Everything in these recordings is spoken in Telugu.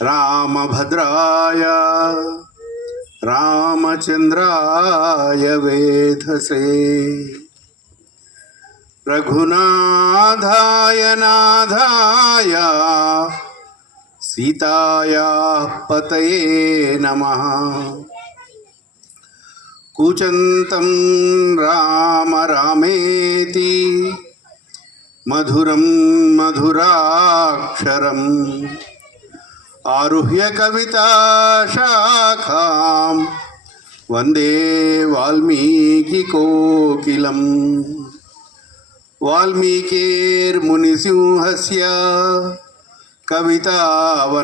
रामभद्राय रामचंद्राय वेधसे रघुनाथाय नाथाय सीताया पतये नमः। कूजन्तं राम रामेति मधुरं मधुराक्षरम् आरुह्य कविता शाखां वन्दे वाल्मीकिकोकिलम्। वाल्मीकिर्मुनिसिंहस्य कवितावनचारिणः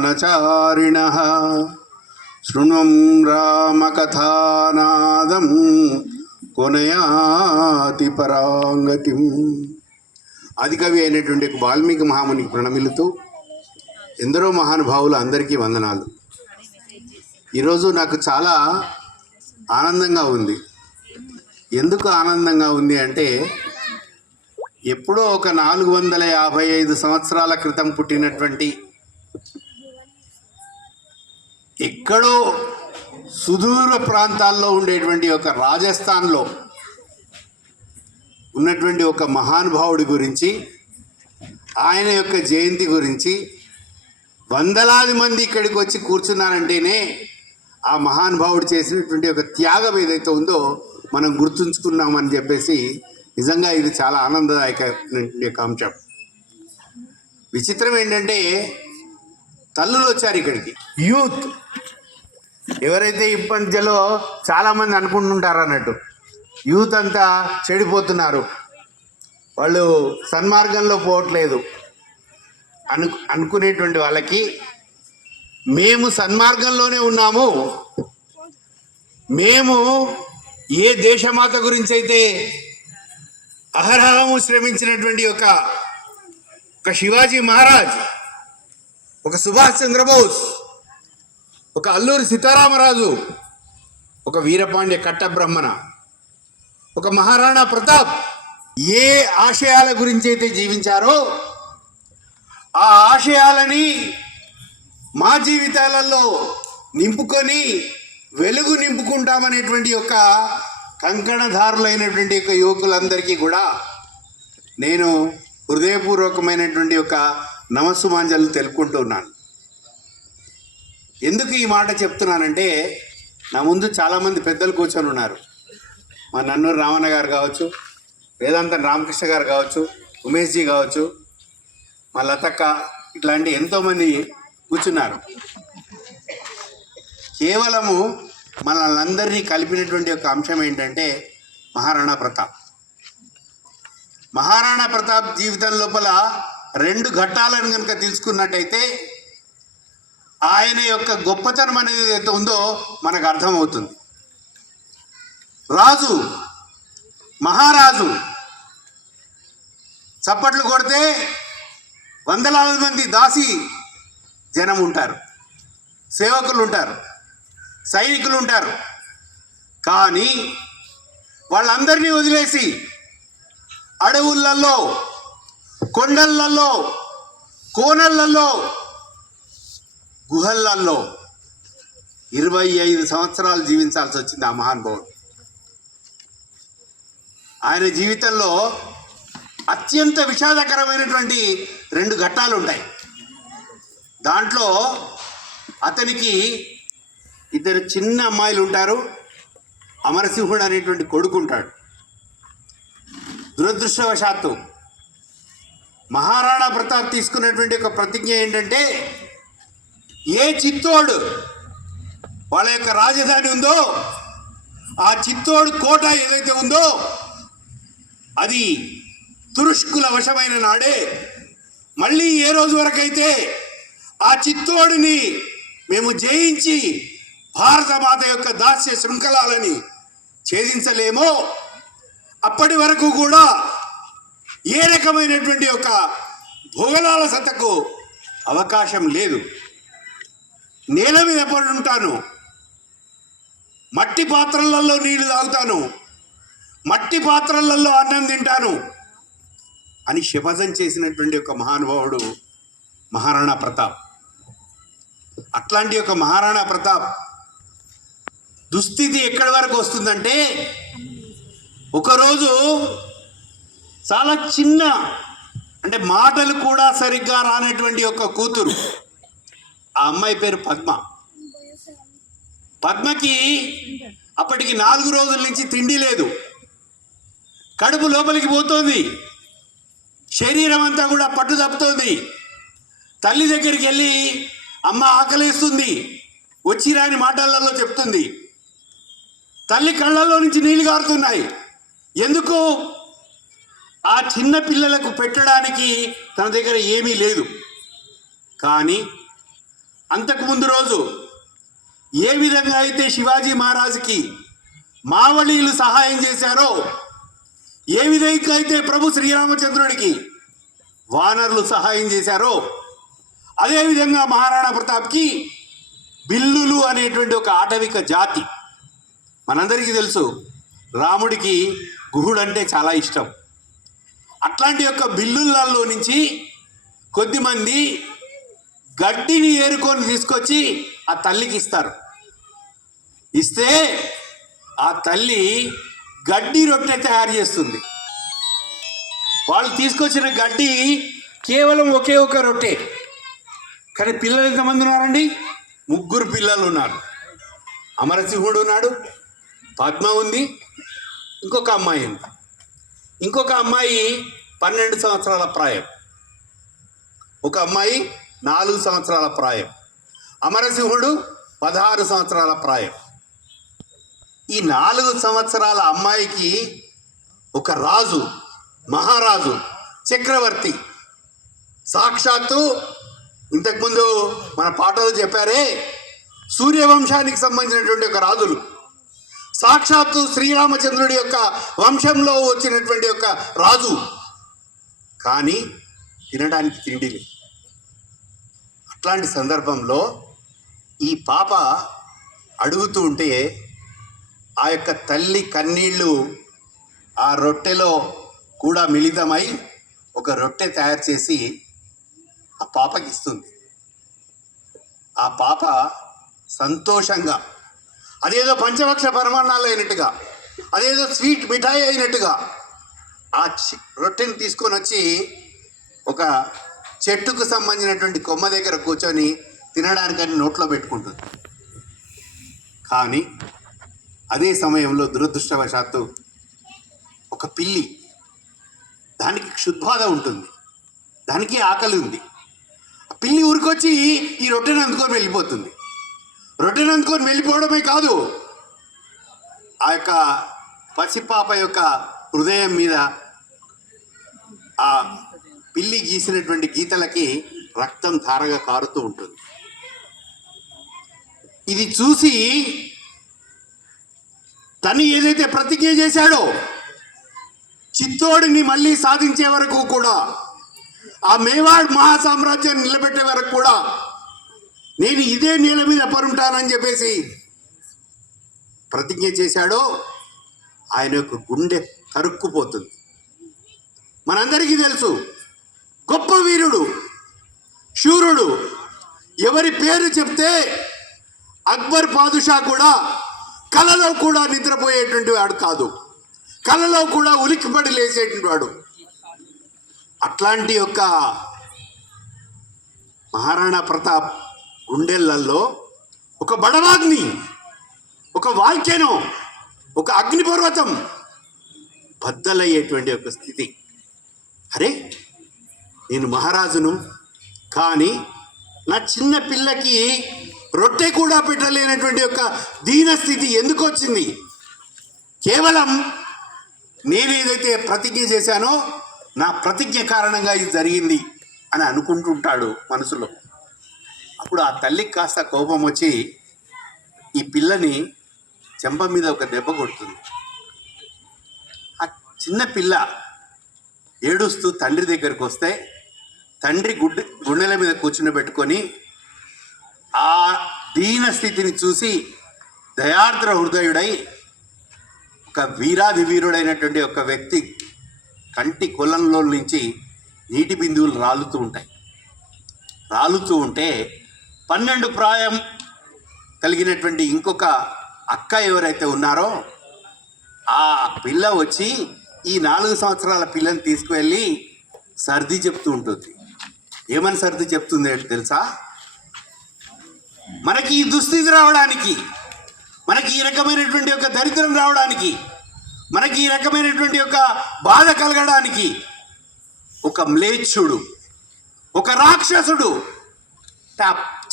शृण्वं रामकथानादं कोनयाति परांगतिम्। ఆదికవి అయినటువంటి వాల్మీకి మహామునికి ప్రణమిలుతూ ఎందరో మహానుభావులు అందరికీ వందనాలు. ఈరోజు నాకు చాలా ఆనందంగా ఉంది. ఎందుకు ఆనందంగా ఉంది అంటే ఎప్పుడో ఒక 455 సంవత్సరాల క్రితం పుట్టినటువంటి ఎక్కడో సుదూర ప్రాంతాల్లో ఉండేటువంటి ఒక రాజస్థాన్లో ఉన్నటువంటి ఒక మహానుభావుడి గురించి, ఆయన యొక్క జయంతి గురించి వందలాది మంది ఇక్కడికి వచ్చి కూర్చున్నారంటేనే ఆ మహానుభావుడు చేసినటువంటి ఒక త్యాగం ఏదైతే ఉందో మనం గుర్తుంచుకున్నామని చెప్పేసి నిజంగా ఇది చాలా ఆనందదాయకమైనటువంటి ఒక అంశం. విచిత్రం ఏంటంటే తల్లులు వచ్చారు ఇక్కడికి, యూత్ ఎవరైతే ఈ మధ్యలో చాలామంది అనుకుంటుంటారు అన్నట్టు యూత్ అంతా చెడిపోతున్నారు, వాళ్ళు సన్మార్గంలో పోవట్లేదు అనుకునేటువంటి వాళ్ళకి మేము సన్మార్గంలోనే ఉన్నాము. మేము ఏ దేశమాత గురించి అయితే అహరహము శ్రమించినటువంటి ఒక శివాజీ మహారాజ్, ఒక సుభాష్ చంద్రబోస్, ఒక అల్లూరి సీతారామరాజు, ఒక వీరపాండ్య కట్టబ్రహ్మణ, ఒక మహారాణా ప్రతాప్ ఏ ఆశయాల గురించి అయితే జీవించారో ఆ ఆశయాలని మా జీవితాలలో నింపుకొని వెలుగు నింపుకుంటామనేటువంటి యొక్క కంకణధారులైనటువంటి యొక్క యువకులందరికీ కూడా నేను హృదయపూర్వకమైనటువంటి ఒక నమస్సుమాంజలు తెలుపుకుంటున్నాను. ఎందుకు ఈ మాట చెప్తున్నానంటే నా ముందు చాలామంది పెద్దలు కూర్చొని ఉన్నారు. మా నన్నూరు రామన్న గారు కావచ్చు, వేదాంతం రామకృష్ణ గారు కావచ్చు, ఉమేష్జీ కావచ్చు, మా లతక్క, ఇట్లాంటి ఎంతోమంది కూర్చున్నారు. కేవలము మనల్ని కలిపినటువంటి ఒక అంశం ఏంటంటే మహారాణా ప్రతాప్. మహారాణా ప్రతాప్ జీవితం లోపల 2 ఘట్టాలను కనుక తీసుకున్నట్టయితే ఆయన యొక్క గొప్పతనం అనేది ఏదైతే ఉందో మనకు అర్థమవుతుంది. రాజు, మహారాజు చప్పట్లు కొడితే వందలాది మంది దాసి జనం ఉంటారు, సేవకులు ఉంటారు, సైనికులు ఉంటారు. కానీ వాళ్ళందరినీ వదిలేసి అడవులలో, కొండలలో, కోనలలో, గుహలలో 25 సంవత్సరాలు జీవించాల్సి వచ్చింది ఆ మహానుభావుడు. ఆయన జీవితంలో అత్యంత విషాదకరమైనటువంటి 2 ఘట్టాలు ఉంటాయి. దాంట్లో అతనికి 2 చిన్న అమ్మాయిలు ఉంటారు, అమరసింహుడు అనేటువంటి కొడుకు ఉంటాడు. దురదృష్టవశాత్తు మహారాణా ప్రతాప్ తీసుకున్నటువంటి ఒక ప్రతిజ్ఞ ఏంటంటే ఏ చిత్తోడు వాళ్ళ యొక్క రాజధాని ఉందో ఆ చిత్తోడు కోట ఏదైతే ఉందో అది తురుష్కుల వశమైన నాడే మళ్ళీ ఏ రోజు వరకైతే ఆ చిత్తోడిని మేము జయించి భారత మాత యొక్క దాస్య శృంఖలాలని ఛేదించలేమో అప్పటి వరకు కూడా ఏ రకమైనటువంటి ఒక భోగలాలసతకు అవకాశం లేదు. నేల మీద పడి ఉంటాను, మట్టి పాత్రలలో నీళ్లు తాగుతాను, మట్టి పాత్రలలో అన్నం తింటాను అని శపథం చేసినటువంటి ఒక మహానుభావుడు మహారాణా ప్రతాప్. అట్లాంటి యొక్క మహారాణా ప్రతాప్ దుస్థితి ఎక్కడి వరకు వస్తుందంటే, ఒకరోజు చాలా చిన్న, అంటే మాటలు కూడా సరిగ్గా రానటువంటి ఒక కూతురు, ఆ అమ్మాయి పేరు పద్మ. పద్మకి అప్పటికి 4 రోజుల నుంచి తిండి లేదు, కడుపు లోపలికి పోతోంది, శరీరం అంతా కూడా పట్టు తప్పుతోంది. తల్లి దగ్గరికి వెళ్ళి అమ్మ ఆకలేస్తుంది వచ్చి రాని మాటలలో చెప్తుంది. తల్లి కళ్ళల్లో నుంచి నీళ్లు గారుతున్నాయి. ఎందుకు? ఆ చిన్న పిల్లలకు పెట్టడానికి తన దగ్గర ఏమీ లేదు. కానీ అంతకుముందు రోజు ఏ విధంగా అయితే శివాజీ మహారాజుకి మావళీలు సహాయం చేశారో, ఏ విధంగా అయితే ప్రభు శ్రీరామచంద్రుడికి వానరులు సహాయం చేశారో, అదేవిధంగా మహారాణా ప్రతాప్కి బిల్లులు అనేటువంటి ఒక ఆటవిక జాతి. మనందరికీ తెలుసు రాముడికి గుహుడు అంటే చాలా ఇష్టం. అట్లాంటి యొక్క బిల్లులలో నుంచి కొద్దిమంది గడ్డిని ఏరుకొని తీసుకొచ్చి ఆ తల్లికి ఇస్తారు. ఇస్తే ఆ తల్లి గడ్డి రొట్టె తయారు చేస్తుంది. వాళ్ళు తీసుకొచ్చిన గడ్డి కేవలం ఒకే ఒక రొట్టె. కానీ పిల్లలు ఎంతమంది ఉన్నారండి? 3 పిల్లలు ఉన్నారు. అమరసింహుడు ఉన్నాడు, పద్మ ఉంది, ఇంకొక అమ్మాయి ఉంది. ఇంకొక అమ్మాయి 12 సంవత్సరాల ప్రాయం, ఒక అమ్మాయి 4 సంవత్సరాల ప్రాయం, అమరసింహుడు 16 సంవత్సరాల ప్రాయం. ఈ 4 సంవత్సరాల అమ్మాయికి ఒక రాజు, మహారాజు, చక్రవర్తి, సాక్షాత్తు ఇంతకుముందు మన పాటలు చెప్పారే సూర్యవంశానికి సంబంధించినటువంటి ఒక రాజులు, సాక్షాత్తు శ్రీరామచంద్రుడి యొక్క వంశంలో వచ్చినటువంటి ఒక రాజు. కానీ తినడానికి తిండి లేదు. అట్లాంటి సందర్భంలో ఈ పాప అడుగుతూ ఉంటే ఆ యొక్క తల్లి కన్నీళ్ళు ఆ రొట్టెలో కూడా మిళితమై ఒక రొట్టె తయారు చేసి ఆ పాపకి ఇస్తుంది. ఆ పాప సంతోషంగా, అదేదో పంచభక్ష పరమాన్నాలు అయినట్టుగా, అదేదో స్వీట్ మిఠాయి అయినట్టుగా ఆ రొట్టెని తీసుకొని వచ్చి ఒక చెట్టుకు సంబంధించినటువంటి కొమ్మ దగ్గర కూర్చొని తినడానికని నోట్లో పెట్టుకుంటుంది. కానీ అదే సమయంలో దురదృష్టవశాత్తు ఒక పిల్లి, దానికి క్షుద్బాధ ఉంటుంది, దానికి ఆకలి ఉంది. ఆ పిల్లి ఊరికొచ్చి ఈ రొట్టెను అందుకొని వెళ్ళిపోతుంది. రొట్టెను అందుకొని వెళ్ళిపోవడమే కాదు, ఆ యొక్క పసిపాప యొక్క హృదయం మీద ఆ పిల్లి గీసినటువంటి గీతలకి రక్తం ధారగా కారుతూ ఉంటుంది. ఇది చూసి తను ఏదైతే ప్రతిజ్ఞ చేశాడో చిత్తోడిని మళ్ళీ సాధించే వరకు కూడా, ఆ మేవాడ్ మహాసామ్రాజ్యాన్ని నిలబెట్టే వరకు కూడా నేను ఇదే నేల మీద పరుంటానని చెప్పేసి ప్రతిజ్ఞ చేశాడో, ఆయన యొక్క గుండె కరుక్కుపోతుంది. మనందరికీ తెలుసు, గొప్ప వీరుడు, శూరుడు, ఎవరి పేరు చెప్తే అక్బర్ పాదుషా కూడా కలలో కూడా నిద్రపోయేటువంటి వాడు కాదు, కలలో కూడా ఉలిక్కిపడి లేచేటువంటి వాడు. అట్లాంటి యొక్క మహారాణా ప్రతాప్ గుండెలల్లో ఒక బడవాగ్ని, ఒక వాల్కెనో, ఒక అగ్నిపర్వతం బద్దలయ్యేటువంటి ఒక స్థితి. అరే, నేను మహారాజును, కానీ నా చిన్న పిల్లకి రొట్టె కూడా పెట్టలేనటువంటి యొక్క దీనస్థితి ఎందుకు వచ్చింది? కేవలం నేనేదైతే ప్రతిజ్ఞ చేశానో నా ప్రతిజ్ఞ కారణంగా ఇది జరిగింది అని అనుకుంటుంటాడు మనసులో. అప్పుడు ఆ తల్లికి కాస్త కోపం వచ్చి ఈ పిల్లని చెంప మీద ఒక దెబ్బ కొడుతుంది. ఆ చిన్న పిల్ల ఏడుస్తూ తండ్రి దగ్గరికి వస్తే తండ్రి గుండెల మీద కూర్చుండబెట్టుకొని ఆ దీన స్థితిని చూసి దయార్ద్ర హృదయుడై ఒక వీరాది వీరుడైనటువంటి ఒక వ్యక్తి కంటి కొలంలో నుంచి నీటి బిందువులు రాలుతూ ఉంటాయి. రాలుతూ ఉంటే 12 ప్రాయం కలిగినటువంటి ఇంకొక అక్క ఎవరైతే ఉన్నారో ఆ పిల్ల వచ్చి ఈ 4 సంవత్సరాల పిల్లని తీసుకువెళ్ళి సర్ది చెప్తూ ఉంటుంది. ఏమని సర్ది చెప్తుంది అంటే తెలుసా? మనకి ఈ దుస్థితి రావడానికి, మనకి ఈ రకమైనటువంటి యొక్క దరిద్రం రావడానికి, మనకి ఈ రకమైనటువంటి యొక్క బాధ కలగడానికి ఒక మ్లేచ్ఛుడు, ఒక రాక్షసుడు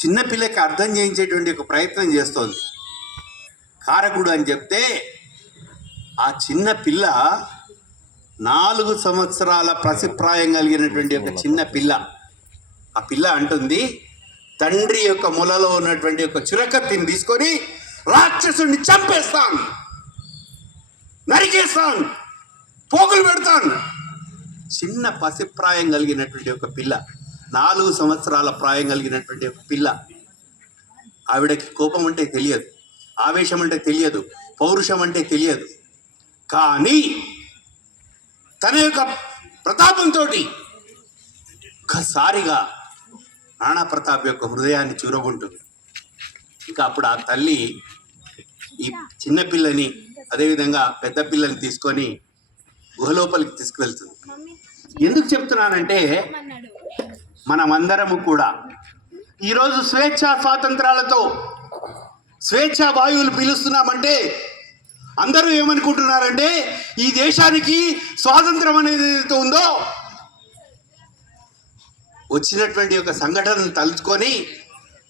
చిన్నపిల్లకి అర్థం చేయించేటువంటి ఒక ప్రయత్నం చేస్తోంది. కారకుడు అని చెప్తే ఆ చిన్న పిల్ల 4 సంవత్సరాల పసిప్రాయం కలిగినటువంటి ఒక చిన్న పిల్ల, ఆ పిల్ల అంటుంది, తండ్రి యొక్క ములలో ఉన్నటువంటి ఒక చురకత్తిని తీసుకొని రాక్షసుడిని చంపేస్తాను, నరికేస్తాను, పోగులు పెడతాను. చిన్న పసిప్రాయం కలిగినటువంటి ఒక పిల్ల, 4 సంవత్సరాల ప్రాయం కలిగినటువంటి ఒక పిల్ల. ఆవిడకి కోపం అంటే తెలియదు, ఆవేశం అంటే తెలియదు, పౌరుషం అంటే తెలియదు. కానీ తన యొక్క ప్రతాపంతో ఒక్కసారిగా రాణా ప్రతాప్ యొక్క హృదయాన్ని చూరగొంటుంది. ఇంకా అప్పుడు ఆ తల్లి ఈ చిన్నపిల్లని అదేవిధంగా పెద్ద పిల్లని తీసుకొని గుహలోపలికి తీసుకువెళ్తుంది. ఎందుకు చెప్తున్నానంటే మనమందరము కూడా ఈరోజు స్వేచ్ఛా స్వాతంత్రాలతో స్వేచ్ఛా వాయువులు పీలుస్తున్నామంటే అందరూ ఏమనుకుంటున్నారంటే ఈ దేశానికి స్వాతంత్రం అనేది ఏదైతే ఉందో వచ్చినటువంటి ఒక సంఘటనను తలుచుకొని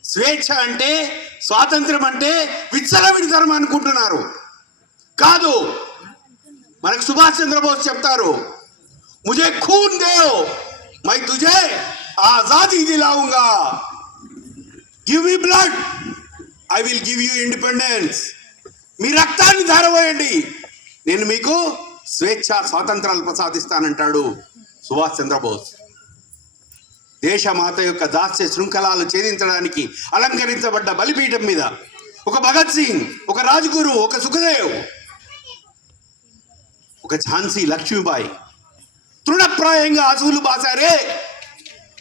స్వేచ్ఛ అంటే స్వాతంత్రం అంటే విచ్చలవిడితనం అనుకుంటున్నారు. కాదు, మనకు సుభాష్ చంద్రబోస్ చెప్తారు, ముజే ఖూన్ దేవ్ మై తుజే ఆజాదీ దిలాऊंगा, give me blood I will give you independence. మీ రక్తాన్ని ధారపోయండి, నేను మీకు స్వేచ్ఛ స్వాతంత్రాలు ప్రసాదిస్తానంటాడు సుభాష్ చంద్రబోస్. దేశమాత యొక్క దాస్య శృంఖలాలు ఛేదించడానికి అలంకరించబడ్డ బలిపీఠం మీద ఒక భగత్ సింగ్, ఒక రాజ్గురు, ఒక సుఖదేవ్, ఒక ఝాన్సీ లక్ష్మీబాయి తృణప్రాయంగా అసువులు బాసారే.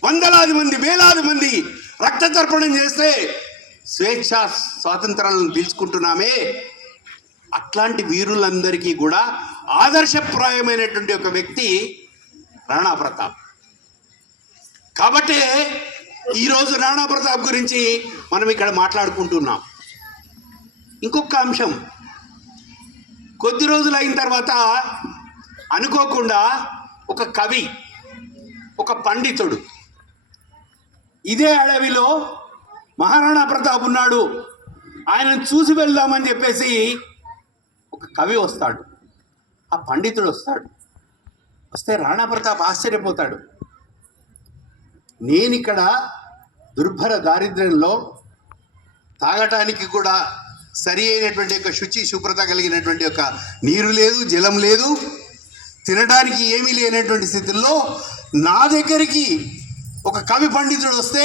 వందలాది మంది, వేలాది మంది రక్త తర్పణం చేస్తే స్వేచ్ఛ స్వాతంత్రాలను పీల్చుకుంటున్నామే. అట్లాంటి వీరులందరికీ కూడా ఆదర్శప్రాయమైనటువంటి ఒక వ్యక్తి రాణా ప్రతాప్. కాబట్టే ఈరోజు రాణా ప్రతాప్ గురించి మనం ఇక్కడ మాట్లాడుకుంటున్నాం. ఇంకొక అంశం, కొద్ది రోజులు అయిన తర్వాత అనుకోకుండా ఒక కవి, ఒక పండితుడు, ఇదే అడవిలో మహారాణా ప్రతాప్ ఉన్నాడు, ఆయనను చూసి వెళ్దామని చెప్పేసి ఒక కవి వస్తాడు, ఆ పండితుడు వస్తాడు. వస్తే రాణా ప్రతాప్ ఆశ్చర్యపోతాడు. నేనిక్కడ దుర్భర దారిద్ర్యంలో తాగటానికి కూడా సరి అయినటువంటి యొక్క శుచి శుభ్రత కలిగినటువంటి యొక్క నీరు లేదు, జలం లేదు, తినడానికి ఏమీ లేనటువంటి స్థితిలో నా దగ్గరికి ఒక కవి పండితుడు వస్తే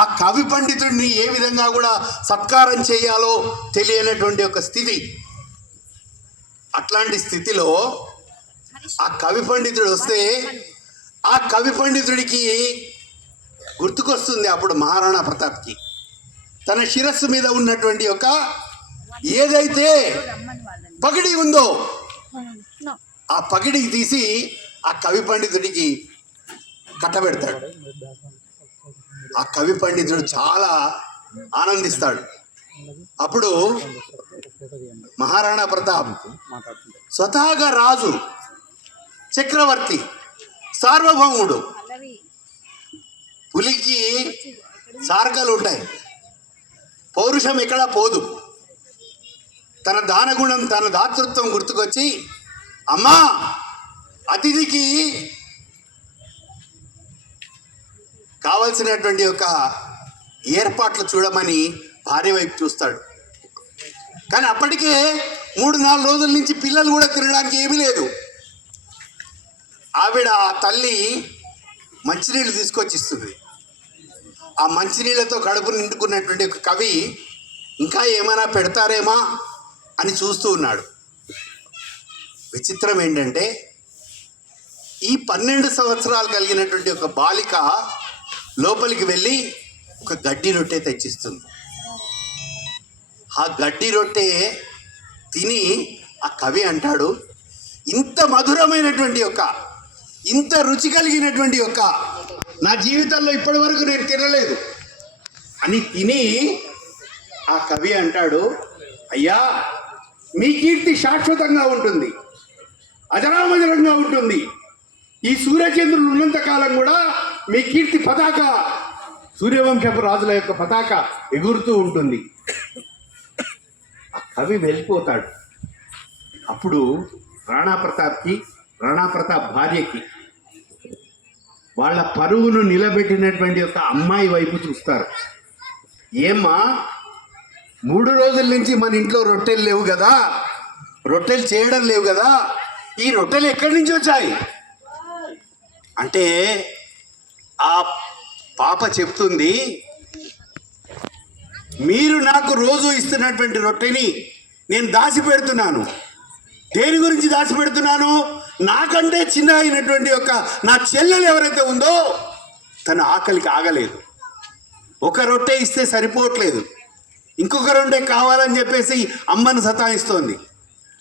ఆ కవి పండితుడిని ఏ విధంగా కూడా సత్కారం చేయాలో తెలియనటువంటి ఒక స్థితి. అట్లాంటి స్థితిలో ఆ కవి పండితుడు వస్తే ఆ కవి పండితుడికి గుర్తుకొస్తుంది అప్పుడు మహారాణా ప్రతాప్కి తన శిరస్సు మీద ఉన్నటువంటి ఒక ఏదైతే పగిడి ఉందో ఆ పగిడి తీసి ఆ కవి పండితుడికి కట్టబెడతాడు. ఆ కవి పండితుడు చాలా ఆనందిస్తాడు. అప్పుడు మహారాణా ప్రతాప్ స్వతహాగా రాజు, చక్రవర్తి, సార్వభౌముడు, పులికి సార్కలు ఉంటాయి, పౌరుషం ఎక్కడా పోదు. తన దానగుణం, తన దాతృత్వం గుర్తుకొచ్చి, అమ్మా అతిథికి కావలసినటువంటి ఒక ఏర్పాట్లు చూడమని భార్య వైపు చూస్తాడు. కానీ అప్పటికే 3-4 రోజుల నుంచి పిల్లలు కూడా తినడానికి ఏమీ లేదు. ఆవిడ ఆ తల్లి మంచినీళ్ళు తీసుకొచ్చి ఇస్తుంది. ఆ మంచినీళ్ళతో కడుపు నిండుకున్నటువంటి ఒక కవి ఇంకా ఏమైనా పెడతారేమా అని చూస్తూ ఉన్నాడు. విచిత్రం ఏంటంటే ఈ 12 సంవత్సరాలు కలిగినటువంటి ఒక బాలిక లోపలికి వెళ్ళి ఒక గడ్డి రొట్టె తెచ్చిస్తుంది. ఆ గడ్డి రొట్టె తిని ఆ కవి అంటాడు, ఇంత మధురమైనటువంటి ఇంత రుచి కలిగినటువంటి నా జీవితంలో ఇప్పటి వరకు నేను తినలేదు అని తిని ఆ కవి అంటాడు, అయ్యా మీ కీర్తి శాశ్వతంగా ఉంటుంది, అజరామజరంగా ఉంటుంది. ఈ సూర్యచంద్రులు ఉన్నంత కాలం కూడా మీ కీర్తి పతాక, సూర్యవంశపు రాజుల యొక్క పతాక ఎగురుతూ ఉంటుంది. ఆ కవి వెళ్ళిపోతాడు. అప్పుడు రాణా ప్రతాప్ భార్యకి వాళ్ళ పరువును నిలబెట్టినటువంటి అమ్మాయి వైపు చూస్తారు. ఏమ్మా, 3 రోజుల నుంచి మన ఇంట్లో రొట్టెలు లేవు కదా, రొట్టెలు చేయడం లేవు కదా, ఈ రొట్టెలు ఎక్కడి నుంచి వచ్చాయి అంటే ఆ పాప చెప్తుంది, మీరు నాకు రోజు ఇస్తున్నటువంటి రొట్టెని నేను దాచిపెడుతున్నాను. దేని గురించి దాచిపెడుతున్నాను? నాకంటే చిన్న అయినటువంటి నా చెల్లెలు ఎవరైతే ఉందో తన ఆకలికి ఆగలేదు. ఒక రొట్టె ఇస్తే సరిపోవట్లేదు, ఇంకొక రొట్టె కావాలని చెప్పేసి అమ్మను సతాయిస్తోంది,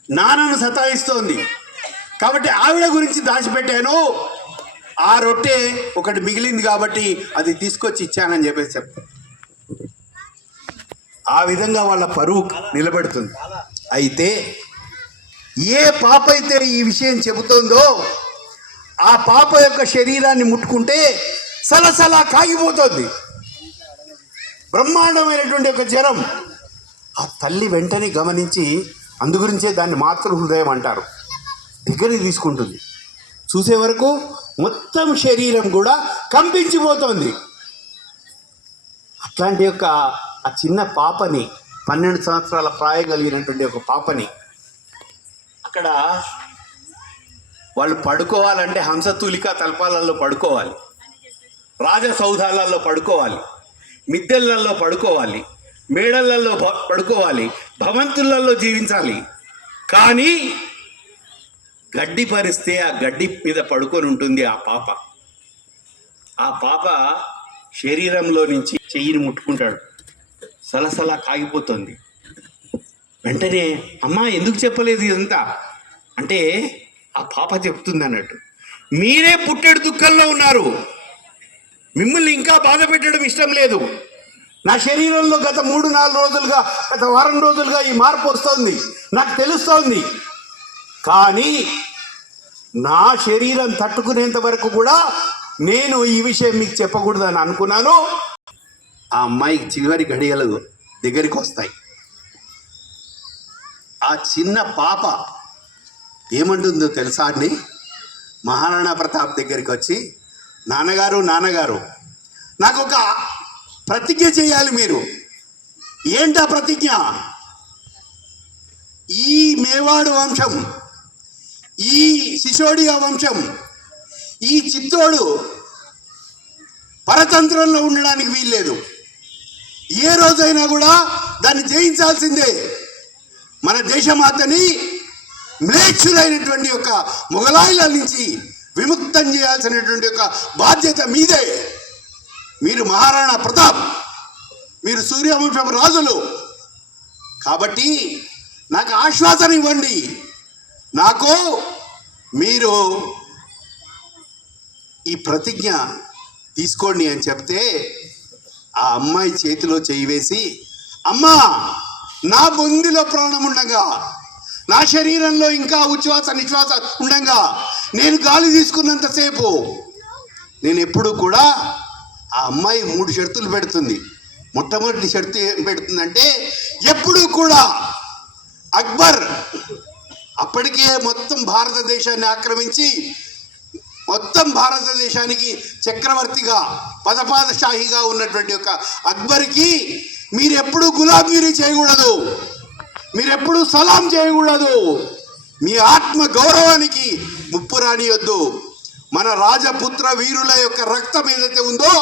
నాన్నను సతాయిస్తోంది. కాబట్టి ఆవిడ గురించి దాచిపెట్టాను. ఆ రొట్టె ఒకటి మిగిలింది కాబట్టి అది తీసుకొచ్చి ఇచ్చానని చెప్పేసి చెప్తాను. ఆ విధంగా వాళ్ళ పరువు నిలబెడుతుంది. అయితే ఏ పాప అయితే ఈ విషయం చెబుతోందో ఆ పాప యొక్క శరీరాన్ని ముట్టుకుంటే సలసలా కాగిపోతుంది, బ్రహ్మాండమైనటువంటి జ్వరం. ఆ తల్లి వెంటనే గమనించి, అందుగురించే దాన్ని మాతృ హృదయం అంటారు, దగ్గరికి తీసుకుంటుంది. చూసే వరకు మొత్తం శరీరం కూడా కంపించిపోతుంది. అట్లాంటి ఆ చిన్న పాపని, 12 సంవత్సరాల ప్రాయం కలిగినటువంటి పాపని అక్కడ వాళ్ళు పడుకోవాలంటే హంసతూలిక తల్పాలలో పడుకోవాలి, రాజసౌధాలలో పడుకోవాలి, మిద్దెలలో పడుకోవాలి, మేడలలో పడుకోవాలి, భవంతులలో జీవించాలి. కానీ గడ్డి పరిస్తే ఆ గడ్డి మీద పడుకొని ఉంటుంది ఆ పాప. ఆ పాప శరీరంలో నుంచి చెయ్యిని ముట్టుకుంటాడు, సలసలా కాగిపోతుంది. వెంటనే అమ్మా ఎందుకు చెప్పలేదు ఇదంతా అంటే ఆ పాప చెప్తుంది అన్నట్టు, మీరే పుట్టెడు దుఃఖంలో ఉన్నారు, మిమ్మల్ని ఇంకా బాధ పెట్టడం ఇష్టం లేదు. నా శరీరంలో గత 3-4 రోజులుగా, గత వారం రోజులుగా ఈ మార్పు వస్తుంది, నాకు తెలుస్తోంది. కానీ నా శరీరం తట్టుకునేంత వరకు కూడా నేను ఈ విషయం మీకు చెప్పకూడదని అనుకున్నాను. ఆ అమ్మాయికి చివరి గడియలు దగ్గరికి వస్తాయి. ఆ చిన్న పాప ఏమంటుందో తెలుసా అండి? మహారాణా ప్రతాప్ దగ్గరికి వచ్చి, నాన్నగారు నాకు ఒక ప్రతిజ్ఞ చేయాలి మీరు. ఏంటా ప్రతిజ్ఞ? ఈ మేవాడు వంశం, ఈ సిసోడియా వంశం, ఈ చిత్తోడు పరతంత్రంలో ఉండడానికి వీల్లేదు. ఏ రోజైనా కూడా దాన్ని జయించాల్సిందే. మన దేశమాతని మ్లేచ్చులైనటువంటి మొఘలాయిల నుంచి విముక్తం చేయాల్సినటువంటి బాధ్యత మీదే. మీరు మహారాణా ప్రతాప్, మీరు సూర్యవంశపు రాజులు కాబట్టి నాకు ఆశ్వాసన ఇవ్వండి. నాకు మీరు ఈ ప్రతిజ్ఞ తీసుకోండి అని చెప్తే ఆ అమ్మాయి చేతిలో చేయి వేసి, అమ్మా, నా బొందిలో ప్రాణం ఉండగా, నా శరీరంలో ఇంకా ఉచ్ఛ్వాస నిశ్వాస ఉండగా, నేను గాలి తీసుకున్నంతసేపు నేను ఎప్పుడూ కూడా, ఆ అమ్మాయి 3 షరతులు పెడుతుంది. మొట్టమొదటి షరతు ఏం పెడుతుందంటే, ఎప్పుడూ కూడా అక్బర్ అప్పటికే మొత్తం భారతదేశాన్ని ఆక్రమించి మొత్తం భారతదేశానికి చక్రవర్తిగా, పదపాదశాహిగా ఉన్నటువంటి అక్బర్కి మీరెప్పుడు గులాబీని చేయకూడదు, మీరెప్పుడు సలాం చేయకూడదు. మీ ఆత్మ గౌరవానికి ముప్పు రానియొద్దు. మన రాజపుత్ర వీరుల రక్తం ఏదైతే ఉందో,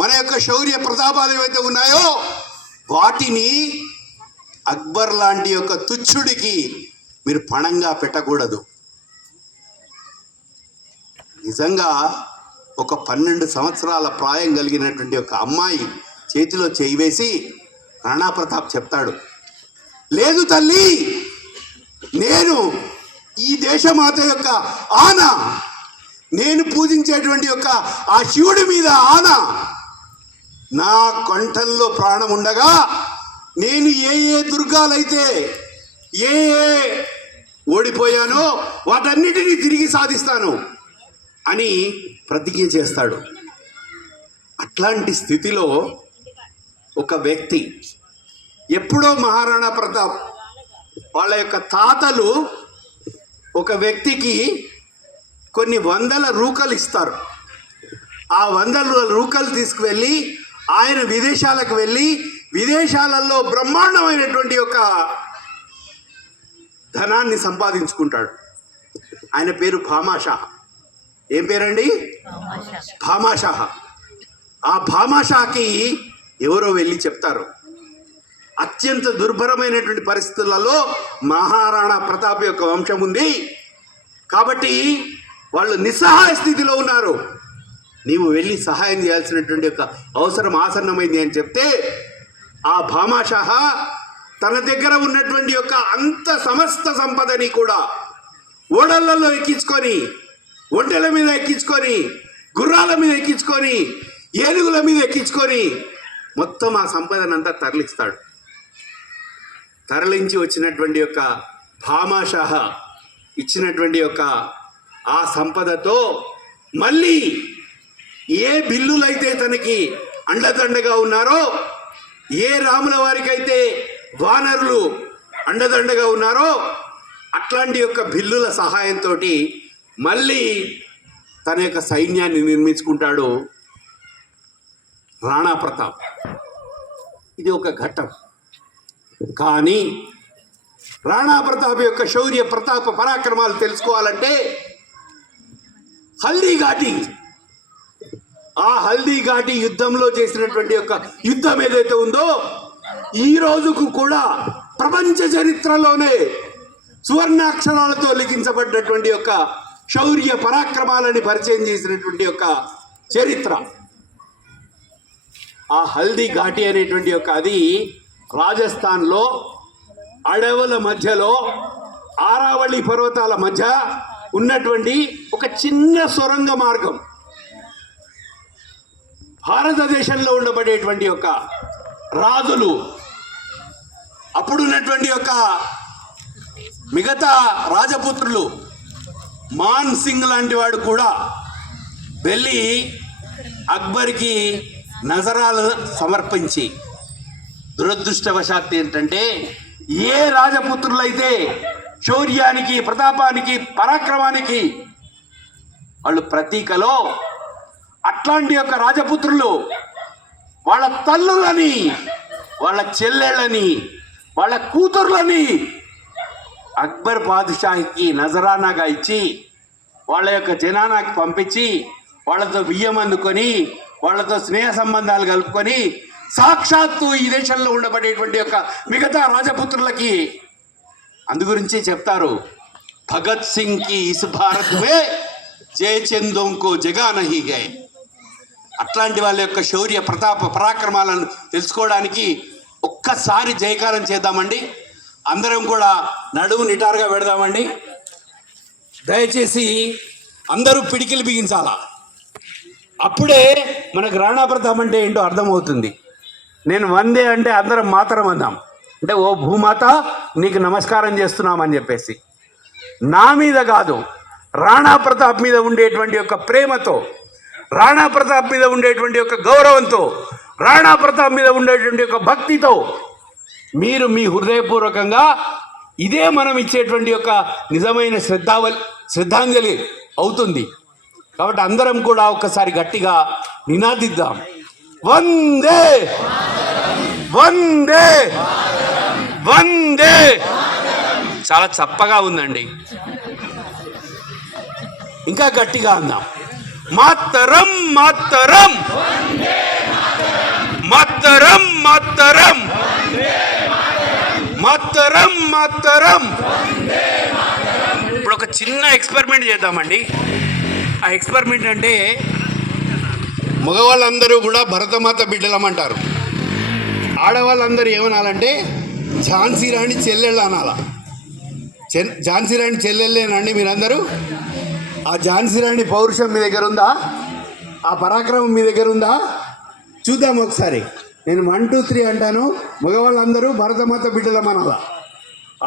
మన శౌర్య ప్రతాపాలు ఏవైతే ఉన్నాయో, వాటిని అక్బర్ లాంటి తుచ్చుడికి మీరు పణంగా పెట్టకూడదు. నిజంగా ఒక 12 సంవత్సరాల ప్రాయం కలిగినటువంటి ఒక అమ్మాయి చేతిలో చేయి వేసి రాణా ప్రతాప్ చెప్తాడు, లేదు తల్లి, నేను ఈ దేశమాత యొక్క ఆన, నేను పూజించేటువంటి యొక్క ఆ శివుడి మీద ఆన, నా కంఠంలో ప్రాణం ఉండగా నేను ఏ దుర్గాలైతే ఏ ఓడిపోయానో వాటన్నిటినీ తిరిగి సాధిస్తాను అని ప్రతిజ్ఞ చేస్తాడు. అట్లాంటి స్థితిలో ఒక వ్యక్తి, ఎప్పుడో మహారాణా ప్రతాప్ వాళ్ళ యొక్క తాతలు ఒక వ్యక్తికి కొన్ని 100 రూకలు ఇస్తారు. ఆ 100 రూకలు తీసుకువెళ్ళి ఆయన విదేశాలకు వెళ్ళి విదేశాలలో బ్రహ్మాండమైనటువంటి ఒక ధనాన్ని సంపాదించుకుంటాడు. ఆయన పేరు భామాషా. ఏం పేరండి? భామాషా. ఆ భామాషాకి ఎవరో వెళ్ళి చెప్తారు, అత్యంత దుర్భరమైనటువంటి పరిస్థితులలో మహారాణా ప్రతాప్ యొక్క వంశం ఉంది కాబట్టి వాళ్ళు నిస్సహాయ స్థితిలో ఉన్నారు, నీవు వెళ్ళి సహాయం చేయాల్సినటువంటి ఒక అవసరం ఆసన్నమైంది అని చెప్తే, ఆ భామాషా తన దగ్గర ఉన్నటువంటి యొక్క అంత సమస్త సంపదని కూడా ఓడలలో ఎక్కించుకొని, ఒంటెల మీద ఎక్కించుకొని, గుర్రాల మీద ఎక్కించుకొని, ఏనుగుల మీద ఎక్కించుకొని మొత్తం ఆ సంపదనంతా తరలిస్తాడు. తరలించి వచ్చినటువంటి యొక్క భామాషా ఇచ్చినటువంటి యొక్క ఆ సంపదతో మళ్ళీ ఏ బిల్లులైతే తనకి అండదండగా ఉన్నారో, ఏ రాముల వారికైతే వానరులు అండదండగా ఉన్నారో అట్లాంటి యొక్క బిల్లుల సహాయంతో మళ్ళీ తన యొక్క సైన్యాన్ని నిర్మించుకుంటాడు రాణా ప్రతాప్. ఇది ఒక ఘట్టం. కానీ రాణా ప్రతాప్ యొక్క శౌర్య ప్రతాప పరాక్రమాలు తెలుసుకోవాలంటే హల్దీఘాటి, ఆ హల్దీఘాటి యుద్ధంలో చేసినటువంటి యొక్క యుద్ధం ఏదైతే ఉందో ఈ రోజుకు కూడా ప్రపంచ చరిత్రలోనే సువర్ణాక్షరాలతో లిఖించబడ్డటువంటి యొక్క శౌర్య పరాక్రమాలని పరిచయం చేసినటువంటి యొక్క చరిత్ర. ఆ హల్దీ ఘాటి అనేటువంటి యొక్క అది రాజస్థాన్లో అడవుల మధ్యలో ఆరావళి పర్వతాల మధ్య ఉన్నటువంటి ఒక చిన్న సొరంగ మార్గం. భారతదేశంలో ఉండబడేటువంటి యొక్క రాజులు, అప్పుడున్నటువంటి యొక్క మిగతా రాజపుత్రులు, మాన్ సింగ్ లాంటి వాడు కూడా వెళ్ళి అక్బర్కి నజరాలు సమర్పించి, దురదృష్టవశాత్తు ఏంటంటే ఏ రాజపుత్రులైతే శౌర్యానికి, ప్రతాపానికి, పరాక్రమానికి వాళ్ళు ప్రతీకలో, అట్లాంటి యొక్క రాజపుత్రులు వాళ్ళ తల్లులని, వాళ్ళ చెల్లెళ్ళని, వాళ్ళ కూతుర్లని అక్బర్ బాదుషాకి నజరానాగా ఇచ్చి వాళ్ళ యొక్క జనానాకి పంపించి వాళ్ళతో బియ్యం అందుకొని వాళ్ళతో స్నేహ సంబంధాలు కలుపుకొని సాక్షాత్తు ఈ దేశంలో ఉండబడేటువంటి యొక్క మిగతా రాజపుత్రులకి అందు గురించి చెప్తారు, భగత్ సింగ్ కి ఇస్ భారత్ మే జయచందోం కో జగా నహీ గై. అట్లాంటి వాళ్ళ యొక్క శౌర్య ప్రతాప పరాక్రమాలను తెలుసుకోవడానికి ఒక్కసారి జయకారం చేద్దామండి. అందరం కూడా నడుము నిటారుగా పెడదామండి. దయచేసి అందరూ పిడికిలు బిగించాలా, అప్పుడే మనకు రాణా ప్రతాప్ అంటే ఏంటో అర్థమవుతుంది. నేను వందే అంటే అందరం మాతరం అందాం, అంటే ఓ భూమాత నీకు నమస్కారం చేస్తున్నామని చెప్పేసి. నా మీద కాదు, రాణా ప్రతాప్ మీద ఉండేటువంటి యొక్క ప్రేమతో, రాణా ప్రతాప్ మీద ఉండేటువంటి యొక్క గౌరవంతో, రాణా ప్రతాప్ మీద ఉండేటువంటి యొక్క భక్తితో మీరు మీ హృదయపూర్వకంగా ఇదే మనం ఇచ్చేటువంటి యొక్క నిజమైన శ్రద్ధాంజలి అవుతుంది. కాబట్టి అందరం కూడా ఒక్కసారి గట్టిగా నినాదిద్దాం, వందే వందే వందే. చాలా చప్పగా ఉందండి, ఇంకా గట్టిగా అందాం, మాతరం మాతరం మాతరం మాతరం మాతరం మాతరం. ఇప్పుడు ఒక చిన్న ఎక్స్పెరిమెంట్ చేద్దామండి. ఆ ఎక్స్పెరిమెంట్ అంటే మగవాళ్ళందరూ కూడా భరతమాత బిడ్డలమంటారు. ఆడవాళ్ళందరూ ఏమనాలంటే ఝాన్సీ రాణి చెల్లెళ్ళు అనాలా. ఝాన్సీ రాణి చెల్లెళ్ళేనండి మీరందరూ. ఆ ఝాన్సీ రాణి పౌరుషం మీ దగ్గర ఉందా? ఆ పరాక్రమం మీ దగ్గర ఉందా? చూద్దాం ఒకసారి. నేను 1 2 3 అంటాను. మగవాళ్ళందరూ భరతమాత బిడ్డలమనాలా,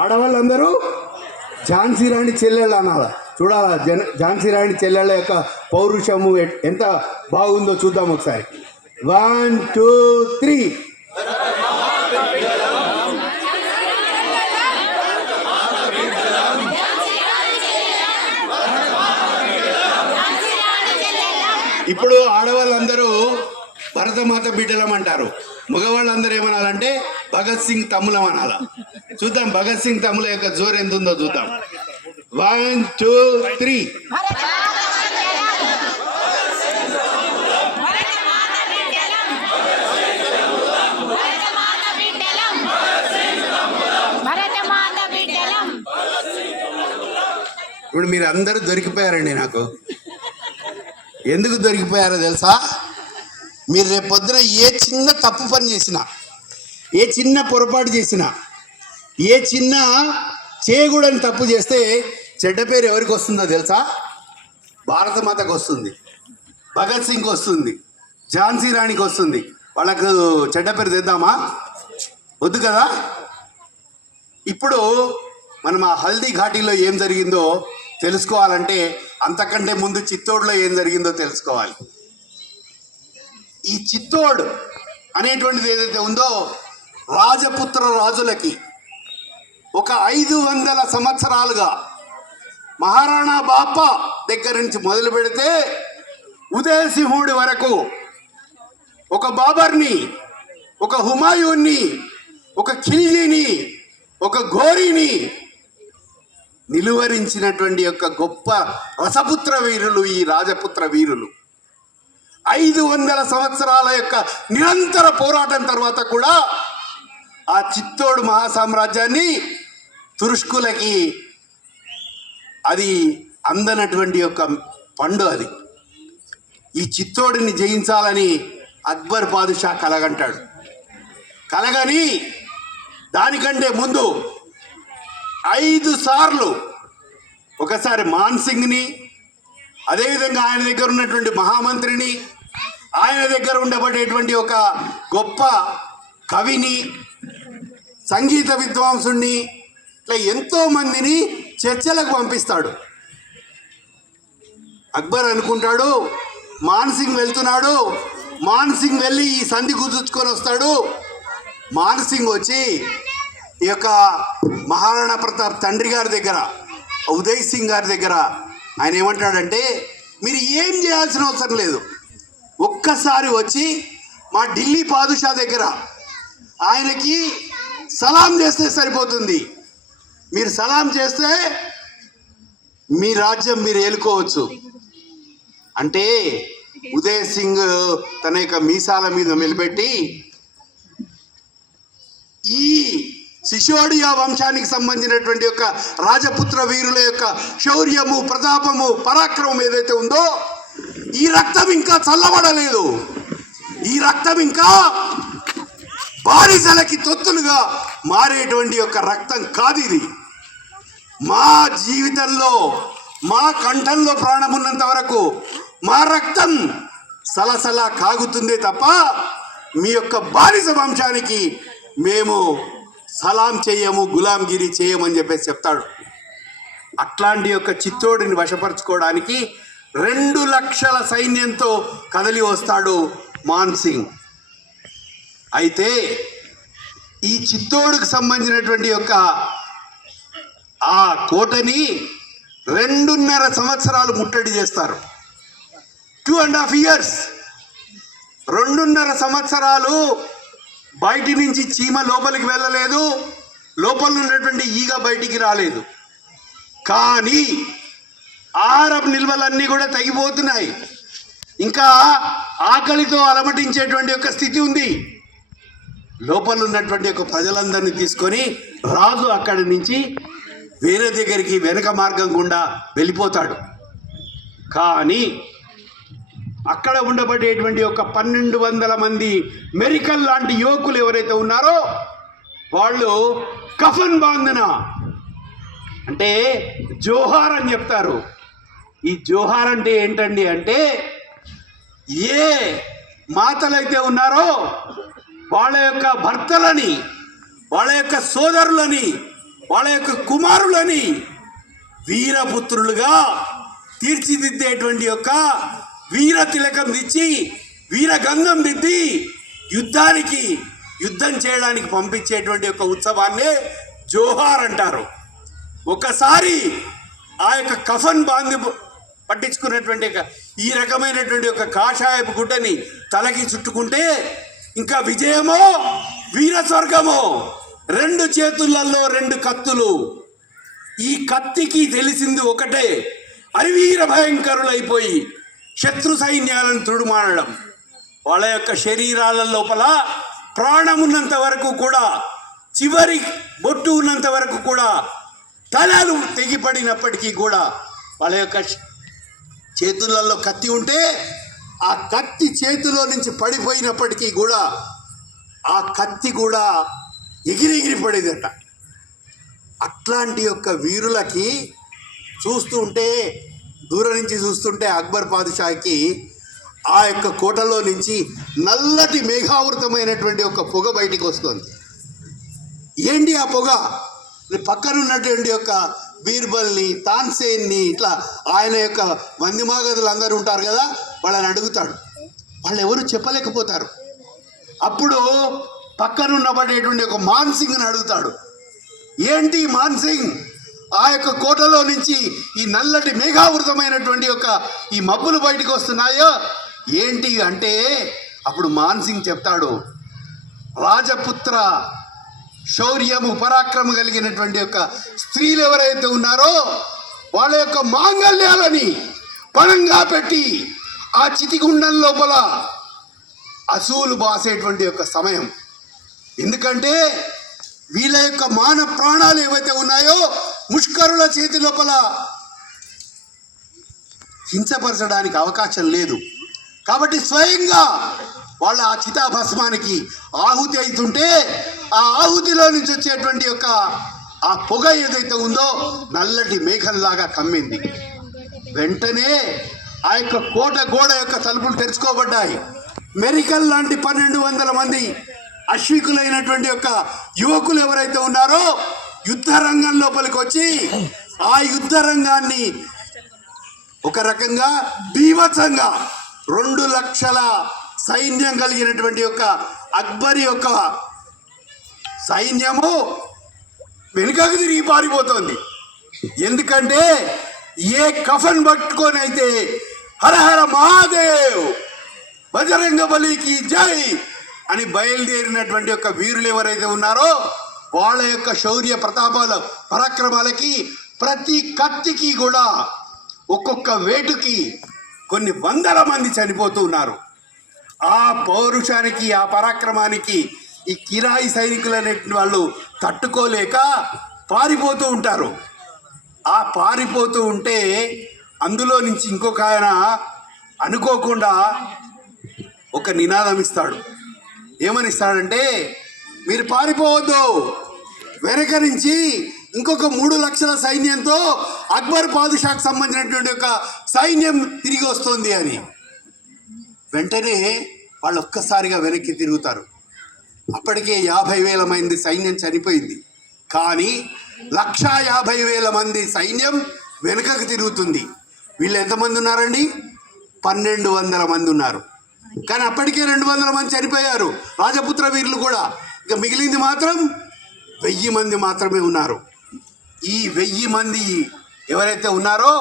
ఆడవాళ్ళందరూ ఝాన్సీ రాణి చెల్లెళ్ళు అనాలా. చూడాలా ఝాన్సీ రాణి చెల్లెళ్ళ యొక్క పౌరుషము ఎంత బాగుందో చూద్దాం ఒకసారి. 1 2 3. ఇప్పుడు ఆడవాళ్ళందరూ భరతమాత బిడ్డలం అంటారు. మగవాళ్ళందరూ ఏమనాలంటే భగత్ సింగ్ తమ్ములం అనాలా. చూద్దాం భగత్ సింగ్ తమ్ముల యొక్క జోరు ఎంత ఉందో చూద్దాం. 1 2 3. ఇప్పుడు మీరు అందరూ దొరికిపోయారండి నాకు. ఎందుకు దొరికిపోయారో తెలుసా? మీరు రేపు పొద్దున ఏ చిన్న తప్పు పని చేసినా, ఏ చిన్న పొరపాటు చేసినా, ఏ చిన్న చేయకూడని తప్పు చేస్తే చెడ్డ పేరు ఎవరికి వస్తుందో తెలుసా? భారతమాతకు వస్తుంది, భగత్ సింగ్కి వస్తుంది, ఝాన్సీ రాణికి వస్తుంది. వాళ్ళకు చెడ్డ పేరు తెద్దామా? వద్దు కదా. ఇప్పుడు మనం ఆ హల్దీ ఘాటీలో ఏం జరిగిందో తెలుసుకోవాలంటే అంతకంటే ముందు చిత్తోడులో ఏం జరిగిందో తెలుసుకోవాలి. ఈ చిత్తోడు అనేటువంటిది ఏదైతే ఉందో రాజపుత్ర రాజులకి ఒక 500 సంవత్సరాలుగా మహారాణా బాపా దగ్గర నుంచి మొదలు పెడితే ఉదయసింహుడి వరకు ఒక బాబర్ని, ఒక హుమాయూన్ని, ఒక ఖిల్జీని, ఒక ఘోరీని నిలువరించినటువంటి యొక్క గొప్ప రసపుత్ర వీరులు ఈ రాజపుత్ర వీరులు. 500 సంవత్సరాల యొక్క నిరంతర పోరాటం తర్వాత కూడా ఆ చిత్తోడు మహాసామ్రాజ్యాన్ని తురుష్కులకి అది అందనటువంటి యొక్క పండు అది. ఈ చిత్తోడిని జయించాలని అక్బర్ పాదుషా కలగంటాడు. కలగని దానికంటే ముందు 5 సార్లు, ఒకసారి మాన్ సింగ్ని, అదేవిధంగా ఆయన దగ్గర ఉన్నటువంటి మహామంత్రిని, ఆయన దగ్గర ఉండబడేటువంటి ఒక గొప్ప కవిని, సంగీత విద్వాంసుని, ఇట్లా ఎంతో మందిని చర్చలకు పంపిస్తాడు. అక్బర్ అనుకుంటాడు మాన్ సింగ్ వెళ్తున్నాడు, మాన్ సింగ్ వెళ్ళి ఈ సంధి కుదుర్చుకొని వస్తాడు. మాన్ సింగ్ వచ్చి ఈ యొక్క మహారాణా ప్రతాప్ తండ్రి గారి దగ్గర, ఉదయ్ సింగ్ గారి దగ్గర ఆయన ఏమంటాడంటే, మీరు ఏం చేయాల్సిన అవసరం లేదు, ఒక్కసారి వచ్చి మా ఢిల్లీ పాదుషా దగ్గర ఆయనకి సలాం చేస్తే సరిపోతుంది. మీరు సలాం చేస్తే మీ రాజ్యం మీరు ఏలుకోవచ్చు. అంటే ఉదయ్ సింగ్ తన యొక్క మీసాల మీద మెలిపెట్టి ఈ సిసోడియా వంశానికి సంబంధించినటువంటి యొక్క రాజపుత్ర వీరుల యొక్క శౌర్యము, ప్రతాపము, పరాక్రమం ఏదైతే ఉందో ఈ రక్తం ఇంకా చల్లబడలేదు. ఈ రక్తం ఇంకా బానిసలకి తొత్తులుగా మారేటువంటి యొక్క రక్తం కాదు ఇది. మా జీవితంలో, మా కంఠంలో ప్రాణం ఉన్నంత వరకు మా రక్తం సలసల కాగుతుందే తప్ప మీ యొక్క బానిస వంశానికి మేము సలాం చేయము, గులాంగిరి చేయమని చెప్పేసి చెప్తాడు. అట్లాంటి యొక్క చిత్తోడిని వశపరచుకోవడానికి 2 లక్షల సైన్యంతో కదలి వస్తాడు మాన్ సింగ్. అయితే ఈ చిత్తోడుకు సంబంధించినటువంటి యొక్క ఆ కోటని 2.5 సంవత్సరాలు ముట్టడి చేస్తారు. 2.5 years, 2.5 సంవత్సరాలు బయటి నుంచి చీమ లోపలికి వెళ్ళలేదు, లోపల ఉన్నటువంటి ఈగ బయటికి రాలేదు. కానీ ఆహార నిల్వలన్నీ కూడా తగ్గిపోతున్నాయి. ఇంకా ఆకలితో అలమటించేటువంటి యొక్క స్థితి ఉంది. లోపల ఉన్నటువంటి యొక్క ప్రజలందరినీ తీసుకొని రాజు అక్కడి నుంచి వేరే దగ్గరికి వెనక మార్గం గుండా వెళ్ళిపోతాడు. కానీ అక్కడ ఉండబడేటువంటి ఒక 1200 మంది మెరికల్ లాంటి యువకులు ఎవరైతే ఉన్నారో వాళ్ళు కఫన్ బాంధన అంటే జోహార్ అని చెప్తారు. ఈ జోహార్ అంటే ఏంటండి అంటే ఏ మాతలైతే ఉన్నారో వాళ్ళ యొక్క భర్తలని, వాళ్ళ యొక్క సోదరులని, వాళ్ళ యొక్క కుమారులని వీరపుత్రులుగా తీర్చిదిద్దేటువంటి యొక్క వీర తిలకం దిచ్చి వీరగంధం దిద్ది యుద్ధం చేయడానికి పంపించేటువంటి ఒక ఉత్సవాన్నే జోహార్ అంటారు. ఒకసారి ఆ యొక్క కఫన్ బాంధి పట్టించుకున్నటువంటి ఈ రకమైనటువంటి ఒక కాషాయపు గుడ్డని తలకి చుట్టుకుంటే ఇంకా విజయమో వీర స్వర్గమో. 2 చేతులలో 2 కత్తులు. ఈ కత్తికి తెలిసింది ఒకటే, అరివీర భయంకరులైపోయి శత్రు సైన్యాలను తుడుమానడం. వాళ్ళ యొక్క శరీరాల లోపల ప్రాణం ఉన్నంత వరకు కూడా, చివరి బొట్టు ఉన్నంత వరకు కూడా, తలలు తెగిపడినప్పటికీ కూడా వాళ్ళ యొక్క చేతులలో కత్తి ఉంటే ఆ కత్తి చేతిలో నుంచి పడిపోయినప్పటికీ కూడా ఆ కత్తి కూడా ఎగిరెగిరి పడేదట. అట్లాంటి యొక్క వీరులకి చూస్తుంటే, దూరం నుంచి చూస్తుంటే అక్బర్ పాదుషాకి ఆ యొక్క కోటలో నుంచి నల్లటి మేఘావృతమైనటువంటి ఒక పొగ బయటికి వస్తుంది. ఏంటి ఆ పొగ? పక్కనున్నటువంటి యొక్క బీర్బల్ని, తాన్సేన్ని, ఇట్లా ఆయన యొక్క వందిమాగదులు అందరూ ఉంటారు కదా, వాళ్ళని అడుగుతాడు. వాళ్ళు ఎవరు చెప్పలేకపోతారు. అప్పుడు పక్కనున్నబడేటువంటి ఒక మాన్సింగ్ని అడుగుతాడు. ఏంటి మాన్సింగ్, ఆ యొక్క కోటలో నుంచి ఈ నల్లటి మేఘావృతమైనటువంటి యొక్క ఈ మబ్బులు బయటికి వస్తున్నాయో ఏంటి అంటే, అప్పుడు మాన్సింగ్ చెప్తాడు, రాజపుత్ర శౌర్యము పరాక్రమం కలిగినటువంటి యొక్క స్త్రీలు ఎవరైతే ఉన్నారో వాళ్ళ యొక్క మాంగళ్యాలని పణంగా పెట్టి ఆ చితిగుండం లోపల అసూలు బాసేటువంటి యొక్క సమయం. ఎందుకంటే వీళ్ళ యొక్క మాన ప్రాణాలు ఏవైతే ఉన్నాయో ముష్కరుల చేతి లోపల హింసపరచడానికి అవకాశం లేదు. కాబట్టి స్వయంగా వాళ్ళ ఆ చితాభస్మానికి ఆహుతి అవుతుంటే ఆ ఆహుతిలో నుంచి వచ్చేటువంటి యొక్క ఆ పొగ ఏదైతే ఉందో నల్లటి మేఘంలాగా కమ్మింది. వెంటనే ఆ యొక్క కోట గోడ యొక్క తలుపులు తెరుచుకోబడ్డాయి. మెరికల్ లాంటి 1200 మంది అశ్వికులైనటువంటి యొక్క యువకులు ఎవరైతే ఉన్నారో యుద్ధ రంగం లోపలికి వచ్చి ఆ యుద్ధ రంగాన్ని ఒక రకంగా బీభత్సంగా 2 లక్షల సైన్యం కలిగినటువంటి యొక్క అక్బర్ యొక్క సైన్యము వెనుకకు తిరిగి పారిపోతుంది. ఎందుకంటే ఏ కఫన్ పట్టుకొని అయితే హరహర మహాదేవ్ బజరంగ బలికి జై అని బయలుదేరినటువంటి యొక్క వీరులు ఎవరైతే ఉన్నారో వాళ్ళ యొక్క శౌర్య ప్రతాపాల పరాక్రమాలకి ప్రతి కత్తికి కూడా ఒక్కొక్క వేటుకి కొన్ని వందల మంది చనిపోతూ ఉన్నారు. ఆ పౌరుషానికి, ఆ పరాక్రమానికి ఈ కిరాయి సైనికులు అనే వాళ్ళు తట్టుకోలేక పారిపోతూ ఉంటారు. ఆ పారిపోతూ ఉంటే అందులో నుంచి ఇంకొక ఆయన అనుకోకుండా ఒక నినాదం ఇస్తాడు. ఏమని ఇస్తాడంటే, మీరు పారిపోవద్దు, వెనక నుంచి ఇంకొక 3 లక్షల సైన్యంతో అక్బర్ పాదుషాకు సంబంధించినటువంటి ఒక సైన్యం తిరిగి వస్తుంది అని. వెంటనే వాళ్ళు ఒక్కసారిగా వెనక్కి తిరుగుతారు. అప్పటికే 50,000 మంది సైన్యం చనిపోయింది. కానీ 150,000 మంది సైన్యం వెనుకకు తిరుగుతుంది. వీళ్ళు ఎంతమంది ఉన్నారండి? 1200 మంది ఉన్నారు. కానీ అప్పటికే 200 మంది చనిపోయారు, రాజపుత్ర వీరులు కూడా. ఇక మిగిలింది మాత్రం 1000 మంది మాత్రమే ఉన్నారు. ఈ 1000 మంది ఎవరైతే ఉన్నారో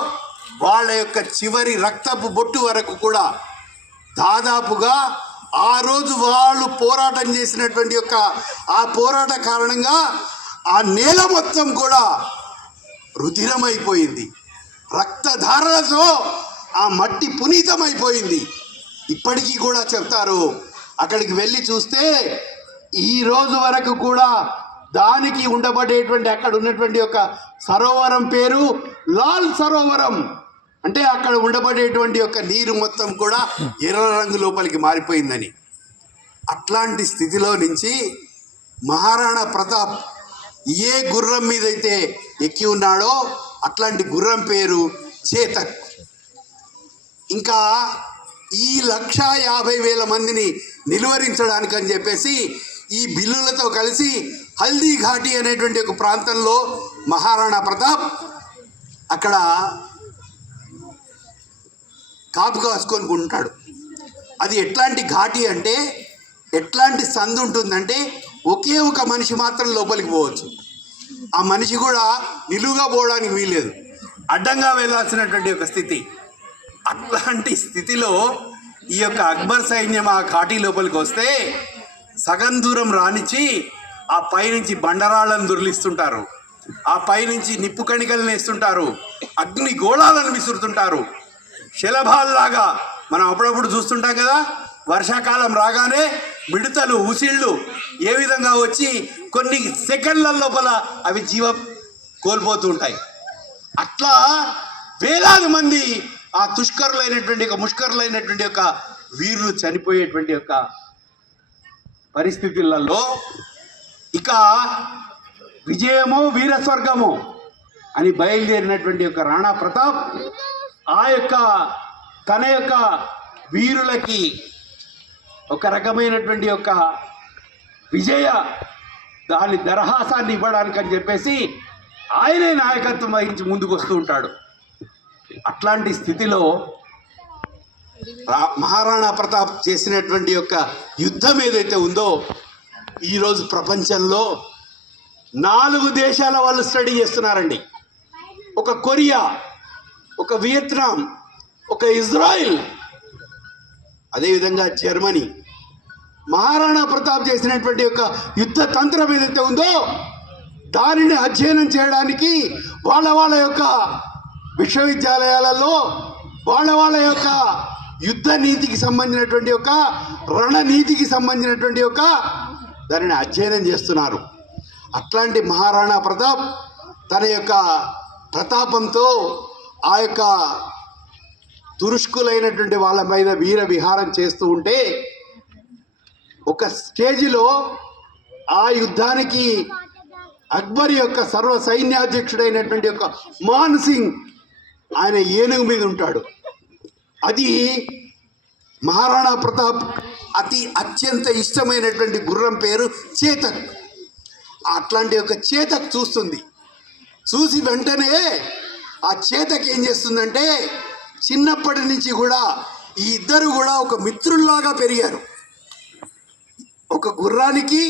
వాళ్ళ యొక్క చివరి రక్తపు బొట్టు వరకు కూడా దాదాపుగా ఆ రోజు వాళ్ళు పోరాటం చేసినటువంటి యొక్క ఆ పోరాట కారణంగా ఆ నేల మొత్తం కూడా రుధిరమైపోయింది. రక్తధారలతో ఆ మట్టి పునీతమైపోయింది. ఇప్పటికీ కూడా చెప్తారు, అక్కడికి వెళ్ళి చూస్తే ఈ రోజు వరకు కూడా దానికి ఉండబడేటువంటి అక్కడ ఉన్నటువంటి ఒక సరోవరం పేరు లాల్ సరోవరం. అంటే అక్కడ ఉండబడేటువంటి యొక్క నీరు మొత్తం కూడా ఎర్ర రంగు లోపలికి మారిపోయిందని. అట్లాంటి స్థితిలో నుంచి మహారాణా ప్రతాప్ ఏ గుర్రం మీదైతే ఎక్కి ఉన్నాడో అట్లాంటి గుర్రం పేరు చేతక్. ఇంకా ఈ 1,50,000 మందిని నిలువరించడానికి అని చెప్పేసి ఈ బిల్లులతో కలిసి హల్దీ ఘాటి అనేటువంటి ఒక ప్రాంతంలో మహారాణా ప్రతాప్ అక్కడ కాపు కాసుకొని ఉంటాడు. అది ఎట్లాంటి ఘాటి అంటే, ఎట్లాంటి సందు ఉంటుందంటే ఒకే ఒక మనిషి మాత్రం లోపలికి పోవచ్చు. ఆ మనిషి కూడా నిలువుగా పోవడానికి వీల్లేదు, అడ్డంగా వెళ్ళాల్సినటువంటి ఒక స్థితి. అట్లాంటి స్థితిలో ఈ యొక్క అక్బర్ సైన్యం ఆ ఘాటీ లోపలికి వస్తే సగం దూరం రానిచ్చి ఆ పైనుంచి బండరాళ్ళను దుర్లిస్తుంటారు, ఆ పైనుంచి నిప్పు కణికలను వేస్తుంటారు, అగ్ని గోళాలను విసురుతుంటారు. శలభాల్లాగా మనం అప్పుడప్పుడు చూస్తుంటాం కదా, వర్షాకాలం రాగానే మిడతలు ఉసిళ్ళు ఏ విధంగా వచ్చి కొన్ని సెకండ్ల లోపల అవి జీవం కోల్పోతూ ఉంటాయి. అట్లా వేలాది మంది ఆ ముష్కరులైనటువంటి యొక్క వీరులు చనిపోయేటువంటి యొక్క పరిస్థితులలో ఇక విజయము వీరస్వర్గము అని బయలుదేరినటువంటి యొక్క రాణా ప్రతాప్ ఆ యొక్క తన యొక్క వీరులకి ఒక రకమైనటువంటి యొక్క విజయ దాని దరహాసాన్ని ఇవ్వడానికి అని చెప్పేసి ఆయనే నాయకత్వం వహించి ముందుకు వస్తూ ఉంటాడు. అట్లాంటి స్థితిలో మహారాణా ప్రతాప్ చేసినటువంటి యొక్క యుద్ధం ఏదైతే ఉందో ఈరోజు ప్రపంచంలో 4 దేశాల వాళ్ళు స్టడీ చేస్తున్నారండి. ఒక కొరియా, ఒక వియత్నాం, ఒక ఇజ్రాయిల్, అదేవిధంగా జర్మనీ. మహారాణా ప్రతాప్ చేసినటువంటి యొక్క యుద్ధ తంత్రం ఏదైతే ఉందో దానిని అధ్యయనం చేయడానికి వాళ్ళ యొక్క విశ్వవిద్యాలయాలలో వాళ్ళ యొక్క యుద్ధ నీతికి సంబంధించినటువంటి యొక్క రణనీతికి సంబంధించినటువంటి యొక్క దానిని అధ్యయనం చేస్తున్నారు. అట్లాంటి మహారాణా ప్రతాప్ తన యొక్క ప్రతాపంతో ఆ యొక్క తురుష్కులైనటువంటి వాళ్ళ మీద వీర విహారం చేస్తూ ఉంటే ఒక స్టేజిలో ఆ యుద్ధానికి అక్బర్ యొక్క సర్వ సైన్యాధ్యక్షుడైనటువంటి యొక్క మాన్ సింగ్ ఆయన ఏనుగు మీద ఉంటాడు. అది మహారాణా ప్రతాప్ అత్యంత ఇష్టమైనటువంటి గుర్రం పేరు చేతక్. అట్లాంటి యొక్క చేతక్ చూసి వెంటనే ఆ చేతక్ ఏం చేస్తుందంటే చిన్నప్పటి నుంచి కూడా ఈ ఇద్దరు కూడా ఒక మిత్రుల్లాగా పెరిగారు. ఒక గుర్రానికి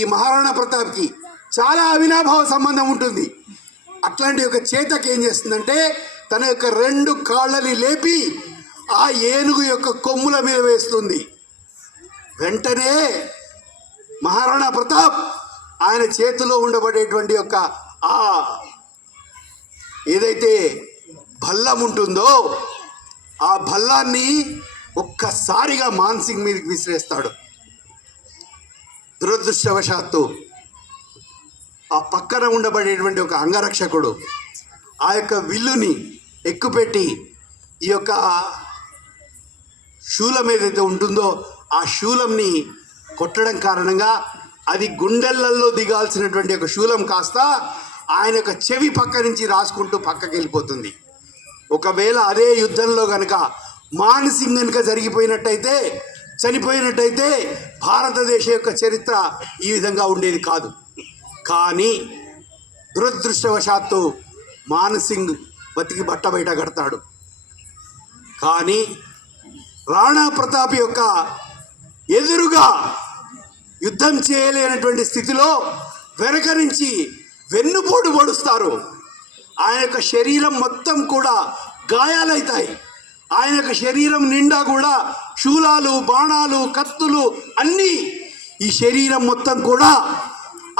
ఈ మహారాణా ప్రతాప్కి చాలా అవినాభావ సంబంధం ఉంటుంది. అట్లాంటి ఒక చేతక్ ఏం చేస్తుందంటే తన యొక్క 2 కాళ్ళని లేపి ఆ ఏనుగు యొక్క కొమ్ముల మీద వేస్తుంది. వెంటనే మహారాణా ప్రతాప్ ఆయన చేతిలో ఉండబడేటువంటి యొక్క ఆ ఏదైతే భల్లం ఉంటుందో ఆ భల్లాన్ని ఒక్కసారిగా మాన్ సింగ్ మీదకి విసిరేస్తాడు. దురదృష్టవశాత్తు ఆ పక్కన ఉండబడేటువంటి ఒక అంగరక్షకుడు ఆ యొక్క విల్లుని ఎక్కుపెట్టి ఈ యొక్క శూలం ఏదైతే ఉంటుందో ఆ శూలంని కొట్టడం కారణంగా అది గుండెలల్లో దిగాల్సినటువంటి ఒక శూలం కాస్త ఆయన యొక్క చెవి పక్క నుంచి రాసుకుంటూ పక్కకి వెళ్ళిపోతుంది. ఒకవేళ అదే యుద్ధంలో కనుక మాన్ సింగ్ కనుక చనిపోయినట్టయితే భారతదేశ యొక్క చరిత్ర ఈ విధంగా ఉండేది కాదు. కానీ దురదృష్టవశాత్తు మాన్ సింగ్ బతికి బయట కడతాడు. కానీ రాణా ప్రతాప్ యొక్క ఎదురుగా యుద్ధం చేయలేనటువంటి స్థితిలో వెనక నుంచి వెన్నుపోటు పొడుస్తారు. ఆయన యొక్క శరీరం మొత్తం కూడా గాయాలవుతాయి. ఆయన యొక్క శరీరం నిండా కూడా శూలాలు, బాణాలు, కత్తులు అన్నీ ఈ శరీరం మొత్తం కూడా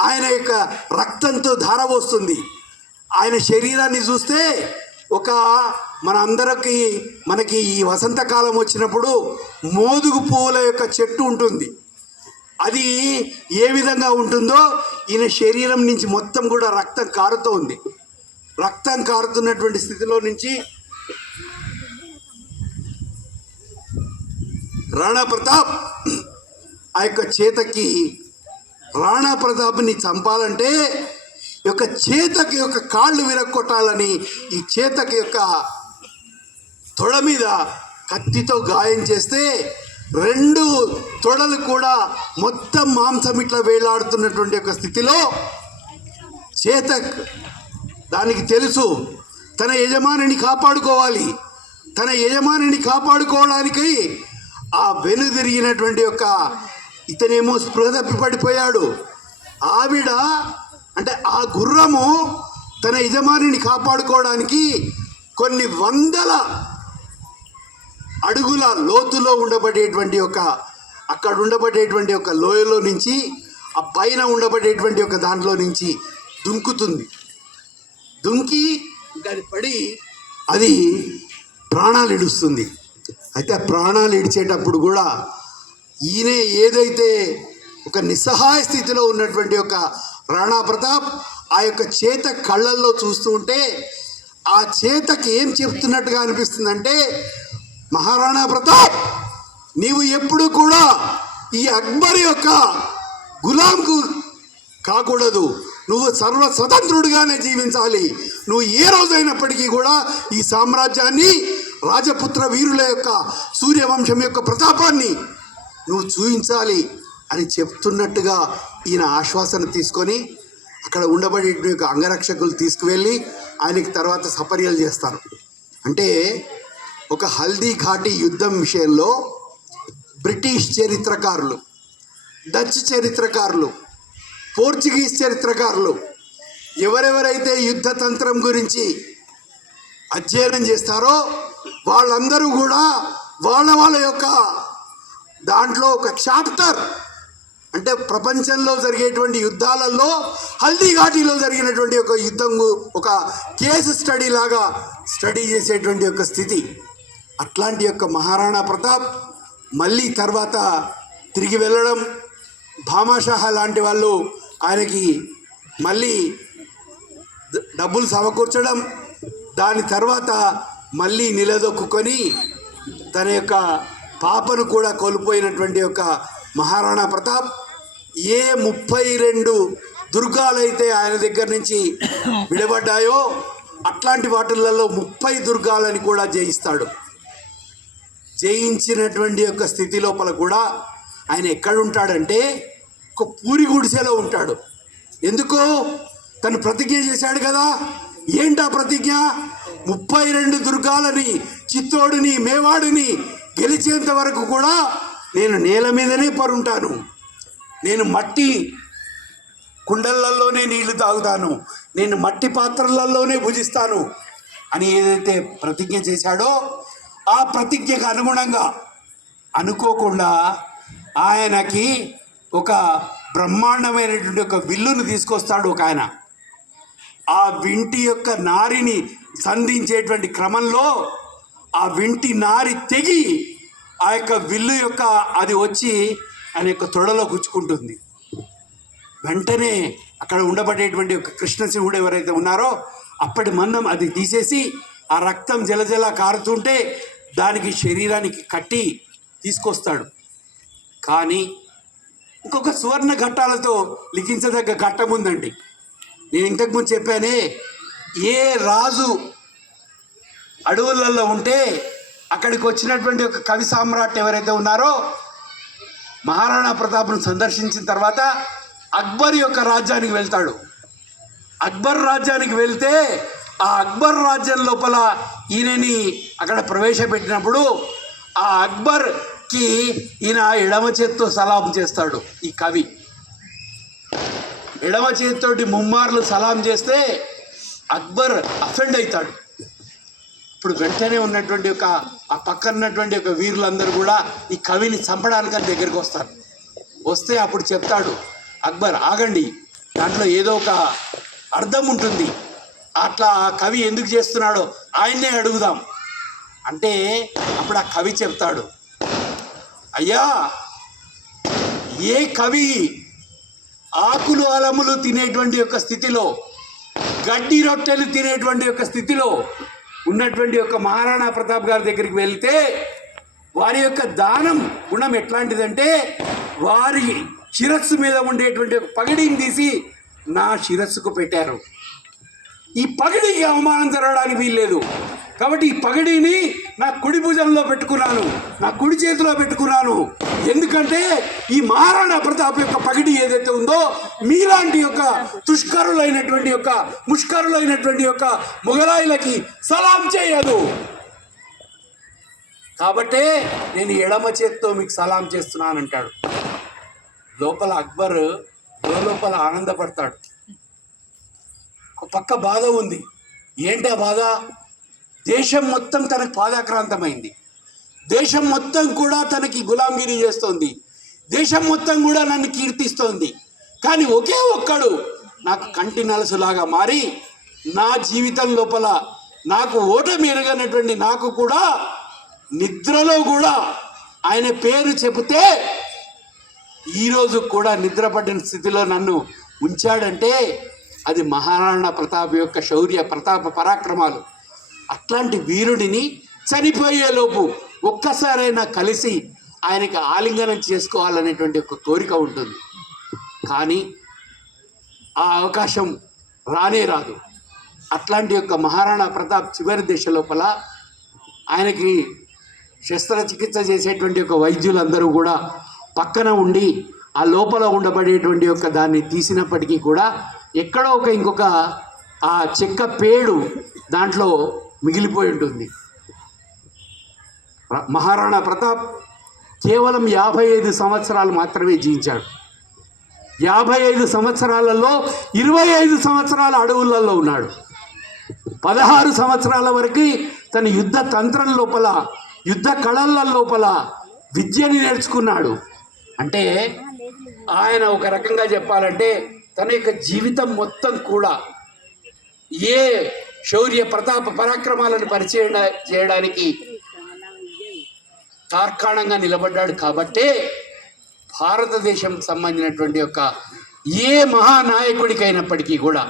ఆయన యొక్క రక్తంతో ధారపోస్తుంది. ఆయన శరీరాన్ని చూస్తే మనకి ఈ వసంతకాలం వచ్చినప్పుడు మోదుగు పువ్వుల యొక్క చెట్టు ఉంటుంది. అది ఏ విధంగా ఉంటుందో ఈయన శరీరం నుంచి మొత్తం కూడా రక్తం కారుతూ ఉంది. రక్తం కారుతున్నటువంటి స్థితిలో నుంచి రాణా ప్రతాప్ ఆ యొక్క చేతకి రాణా ప్రతాప్ని చంపాలంటే ఈ యొక్క చేతకి యొక్క కాళ్ళు విరక్కొట్టాలని ఈ చేతకి యొక్క తొడ మీద కత్తితో గాయం చేస్తే 2 తొడలు కూడా మొత్తం మాంసం ఇట్లా వేలాడుతున్నటువంటి ఒక స్థితిలో చేతక్ దానికి తెలుసు తన యజమానిని కాపాడుకోవాలి. తన యజమానిని కాపాడుకోవడానికి ఆ వెనుదిరిగినటువంటి యొక్క ఇతనేమో స్పృహ తప్పి పడిపోయాడు. ఆవిడ అంటే ఆ గుర్రము తన యజమానిని కాపాడుకోవడానికి కొన్ని వందల అడుగుల లోతులో ఉండబడేటువంటి ఒక అక్కడ ఉండబడేటువంటి ఒక లోయలో నుంచి ఆ పైన ఉండబడేటువంటి ఒక దాంట్లో నుంచి దుంకుతుంది. దుంకి దాని పడి అది ప్రాణాలు ఇడుస్తుంది. అయితే ఆ ప్రాణాలు ఇడిచేటప్పుడు కూడా ఈయన ఏదైతే ఒక నిస్సహాయ స్థితిలో ఉన్నటువంటి ఒక రాణా ప్రతాప్ ఆ యొక్క చేత కళ్ళల్లో చూస్తూ ఉంటే ఆ చేతకి ఏం చెప్తున్నట్టుగా అనిపిస్తుందంటే, మహారాణా ప్రతాప్ నీవు ఎప్పుడు కూడా ఈ అక్బర్ యొక్క గులాంకు కాకూడదు, నువ్వు సర్వ స్వతంత్రుడిగానే జీవించాలి. నువ్వు ఏ రోజైనప్పటికీ కూడా ఈ సామ్రాజ్యాన్ని రాజపుత్ర వీరుల యొక్క సూర్యవంశం యొక్క ప్రతాపాన్ని నువ్వు చూపించాలి అని చెప్తున్నట్టుగా ఈయన ఆశ్వాసన తీసుకొని అక్కడ ఉండబడే అంగరక్షకులు తీసుకువెళ్ళి ఆయనకి తర్వాత సపర్యలు చేస్తారు. అంటే ఒక హల్దీ ఘాటీ యుద్ధం విషయంలో బ్రిటిష్ చరిత్రకారులు, డచ్ చరిత్రకారులు, పోర్చుగీస్ చరిత్రకారులు ఎవరెవరైతే యుద్ధ తంత్రం గురించి అధ్యయనం చేస్తారో వాళ్ళందరూ కూడా వాళ్ళ యొక్క దాంట్లో ఒక చాప్టర్ అంటే ప్రపంచంలో జరిగేటువంటి యుద్ధాలలో హల్దీ ఘాటీలో జరిగినటువంటి ఒక యుద్ధం ఒక కేసు స్టడీ లాగా స్టడీ చేసేటువంటి ఒక స్థితి. అట్లాంటి యొక్క మహారాణా ప్రతాప్ మళ్ళీ తర్వాత తిరిగి వెళ్ళడం, భామాషాహ లాంటి వాళ్ళు ఆయనకి మళ్ళీ డబ్బులు సమకూర్చడం, దాని తర్వాత మళ్ళీ నిలదొక్కుని తన యొక్క పాపను కూడా కోల్పోయినటువంటి యొక్క మహారాణా ప్రతాప్ ఏ 32 దుర్గాలైతే ఆయన దగ్గర నుంచి విడబడ్డాయో అట్లాంటి వాటిలలో 30 దుర్గాలని కూడా జయిస్తాడు. జయించినటువంటి యొక్క స్థితి లోపల కూడా ఆయన ఎక్కడుంటాడంటే ఒక పూరి గుడిసెలో ఉంటాడు. ఎందుకో తను ప్రతిజ్ఞ చేశాడు కదా. ఏంటా ప్రతిజ్ఞ? 32 దుర్గాలని, చిత్తోడుని, మేవాడిని గెలిచేంత వరకు కూడా నేను నేల మీదనే పరుంటాను, నేను మట్టి కుండలలోనే నీళ్లు తాగుతాను, నేను మట్టి పాత్రలలోనే భుజిస్తాను అని ఏదైతే ప్రతిజ్ఞ చేశాడో ఆ ప్రతిజ్ఞకు అనుగుణంగా అనుకోకుండా ఆయనకి ఒక బ్రహ్మాండమైనటువంటి ఒక విల్లును తీసుకొస్తాడు ఒక ఆయన. ఆ వింటి యొక్క నారిని సంధించేటువంటి క్రమంలో ఆ వింటి నారి తెగి ఆ యొక్క విల్లు యొక్క అది వచ్చి ఆయన యొక్క తొడలో గుచ్చుకుంటుంది. వెంటనే అక్కడ ఉండబడేటువంటి ఒక కృష్ణశివుడు ఎవరైతే ఉన్నారో అప్పటి మందం అది తీసేసి ఆ రక్తం జలజల కారుతుంటే దానికి శరీరానికి కట్టి తీసుకొస్తాడు. కానీ ఇంకొక సువర్ణ ఘట్టాలతో లిఖించదగ్గ ఘట్టం ఉందండి. నేను ఇంతకుముందు చెప్పానే, ఏ రాజు అడవులలో ఉంటే అక్కడికి వచ్చినటువంటి ఒక కవి సామ్రాట్ ఎవరైతే ఉన్నారో మహారాణా ప్రతాప్ను సందర్శించిన తర్వాత అక్బర్ యొక్క రాజ్యానికి వెళ్తాడు. అక్బర్ రాజ్యానికి వెళ్తే ఆ అక్బర్ రాజ్యం లోపల ఈయనని అక్కడ ప్రవేశపెట్టినప్పుడు ఆ అక్బర్కి ఈయన ఎడమ చేత్తో సలాం చేస్తాడు. ఈ కవి ఎడమ చేతితోటి ముమ్మార్లు సలాం చేస్తే అక్బర్ అఫెండ్ అవుతాడు. ఇప్పుడు వెంటనే ఉన్నటువంటి ఒక ఆ పక్కన ఉన్నటువంటి ఒక వీరులందరూ కూడా ఈ కవిని చంపడానికి అని దగ్గరికి వస్తారు. వస్తే అప్పుడు చెప్తాడు అక్బర్, ఆగండి, దాంట్లో ఏదో ఒక అర్థం ఉంటుంది, అట్లా ఆ కవి ఎందుకు చేస్తున్నాడో ఆయన్నే అడుగుదాం అంటే అప్పుడు ఆ కవి చెప్తాడు, అయ్యా, ఏ కవి ఆకులు అలములు తినేటువంటి యొక్క స్థితిలో, గడ్డి రొట్టెలు తినేటువంటి యొక్క స్థితిలో ఉన్నటువంటి యొక్క మహారాణా ప్రతాప్ గారి దగ్గరికి వెళ్తే వారి యొక్క దానం గుణం ఎట్లాంటిదంటే వారి శిరస్సు మీద ఉండేటువంటి ఒక పగిడిని తీసి నా శిరస్సుకు పెట్టారు. ఈ పగిడికి అవమానం జరగడానికి వీల్లేదు కాబట్టి ఈ పగిడిని నా కుడి భుజంలో పెట్టుకున్నాను, నా కుడి చేతిలో పెట్టుకున్నాను. ఎందుకంటే ఈ మహారాణా ప్రతాప్ యొక్క పగిడి ఏదైతే ఉందో మీలాంటి యొక్క ముష్కరులైనటువంటి యొక్క మొగలాయిలకి సలాం చేయదు. కాబట్టే నేను ఎడమ చేత్తో మీకు సలాం చేస్తున్నానంటాడు. లోపల అక్బర్ లోపల ఆనందపడతాడు. ఒక పక్క బాధ ఉంది. ఏంటి ఆ బాధ? దేశం మొత్తం తనకు పాదాక్రాంతమైంది. దేశం మొత్తం కూడా తనకి గులాంగిరి చేస్తోంది. దేశం మొత్తం కూడా నన్ను కీర్తిస్తోంది. కానీ ఒకే ఒక్కడు నాకు కంటి నలసులాగా మారి నా జీవితం లోపల నాకు ఓటమి ఎరగనటువంటి నాకు కూడా నిద్రలో కూడా ఆయన పేరు చెబితే ఈరోజు కూడా నిద్రపడిన స్థితిలో నన్ను ఉంచాడంటే అది మహారాణా ప్రతాప్ యొక్క శౌర్య ప్రతాప పరాక్రమాలు. అట్లాంటి వీరుడిని చనిపోయేలోపు ఒక్కసారైనా కలిసి ఆయనకి ఆలింగనం చేసుకోవాలనేటువంటి ఒక కోరిక ఉంటుంది. కానీ ఆ అవకాశం రానే రాదు. అట్లాంటి యొక్క మహారాణా ప్రతాప్ చివరి దశ లోపల ఆయనకి శస్త్రచికిత్స చేసేటువంటి ఒక వైద్యులందరూ కూడా పక్కన ఉండి ఆ లోపల ఉండబడేటువంటి యొక్క దాన్ని తీసినప్పటికీ కూడా ఎక్కడో ఇంకొక ఆ చెక్క పేడు దాంట్లో మిగిలిపోయి ఉంటుంది. మహారాణా ప్రతాప్ కేవలం 55 సంవత్సరాలు మాత్రమే జీవించాడు. 55 సంవత్సరాలలో 25 సంవత్సరాల అడవులలో ఉన్నాడు. 16 సంవత్సరాల వరకు తన యుద్ధ తంత్రం లోపల యుద్ధ కళల లోపల విద్యని నేర్చుకున్నాడు. అంటే ఆయన ఒక రకంగా చెప్పాలంటే తన యొక్క జీవితం మొత్తం కూడా ఏ శౌర్య ప్రతాప పరాక్రమాలను పరిచయం చేయడానికి తార్కాణంగా నిలబడ్డాడు. కాబట్టే భారతదేశం సంబంధించినటువంటి యొక్క ఏ మహానాయకుడికైనప్పటికీ కూడా,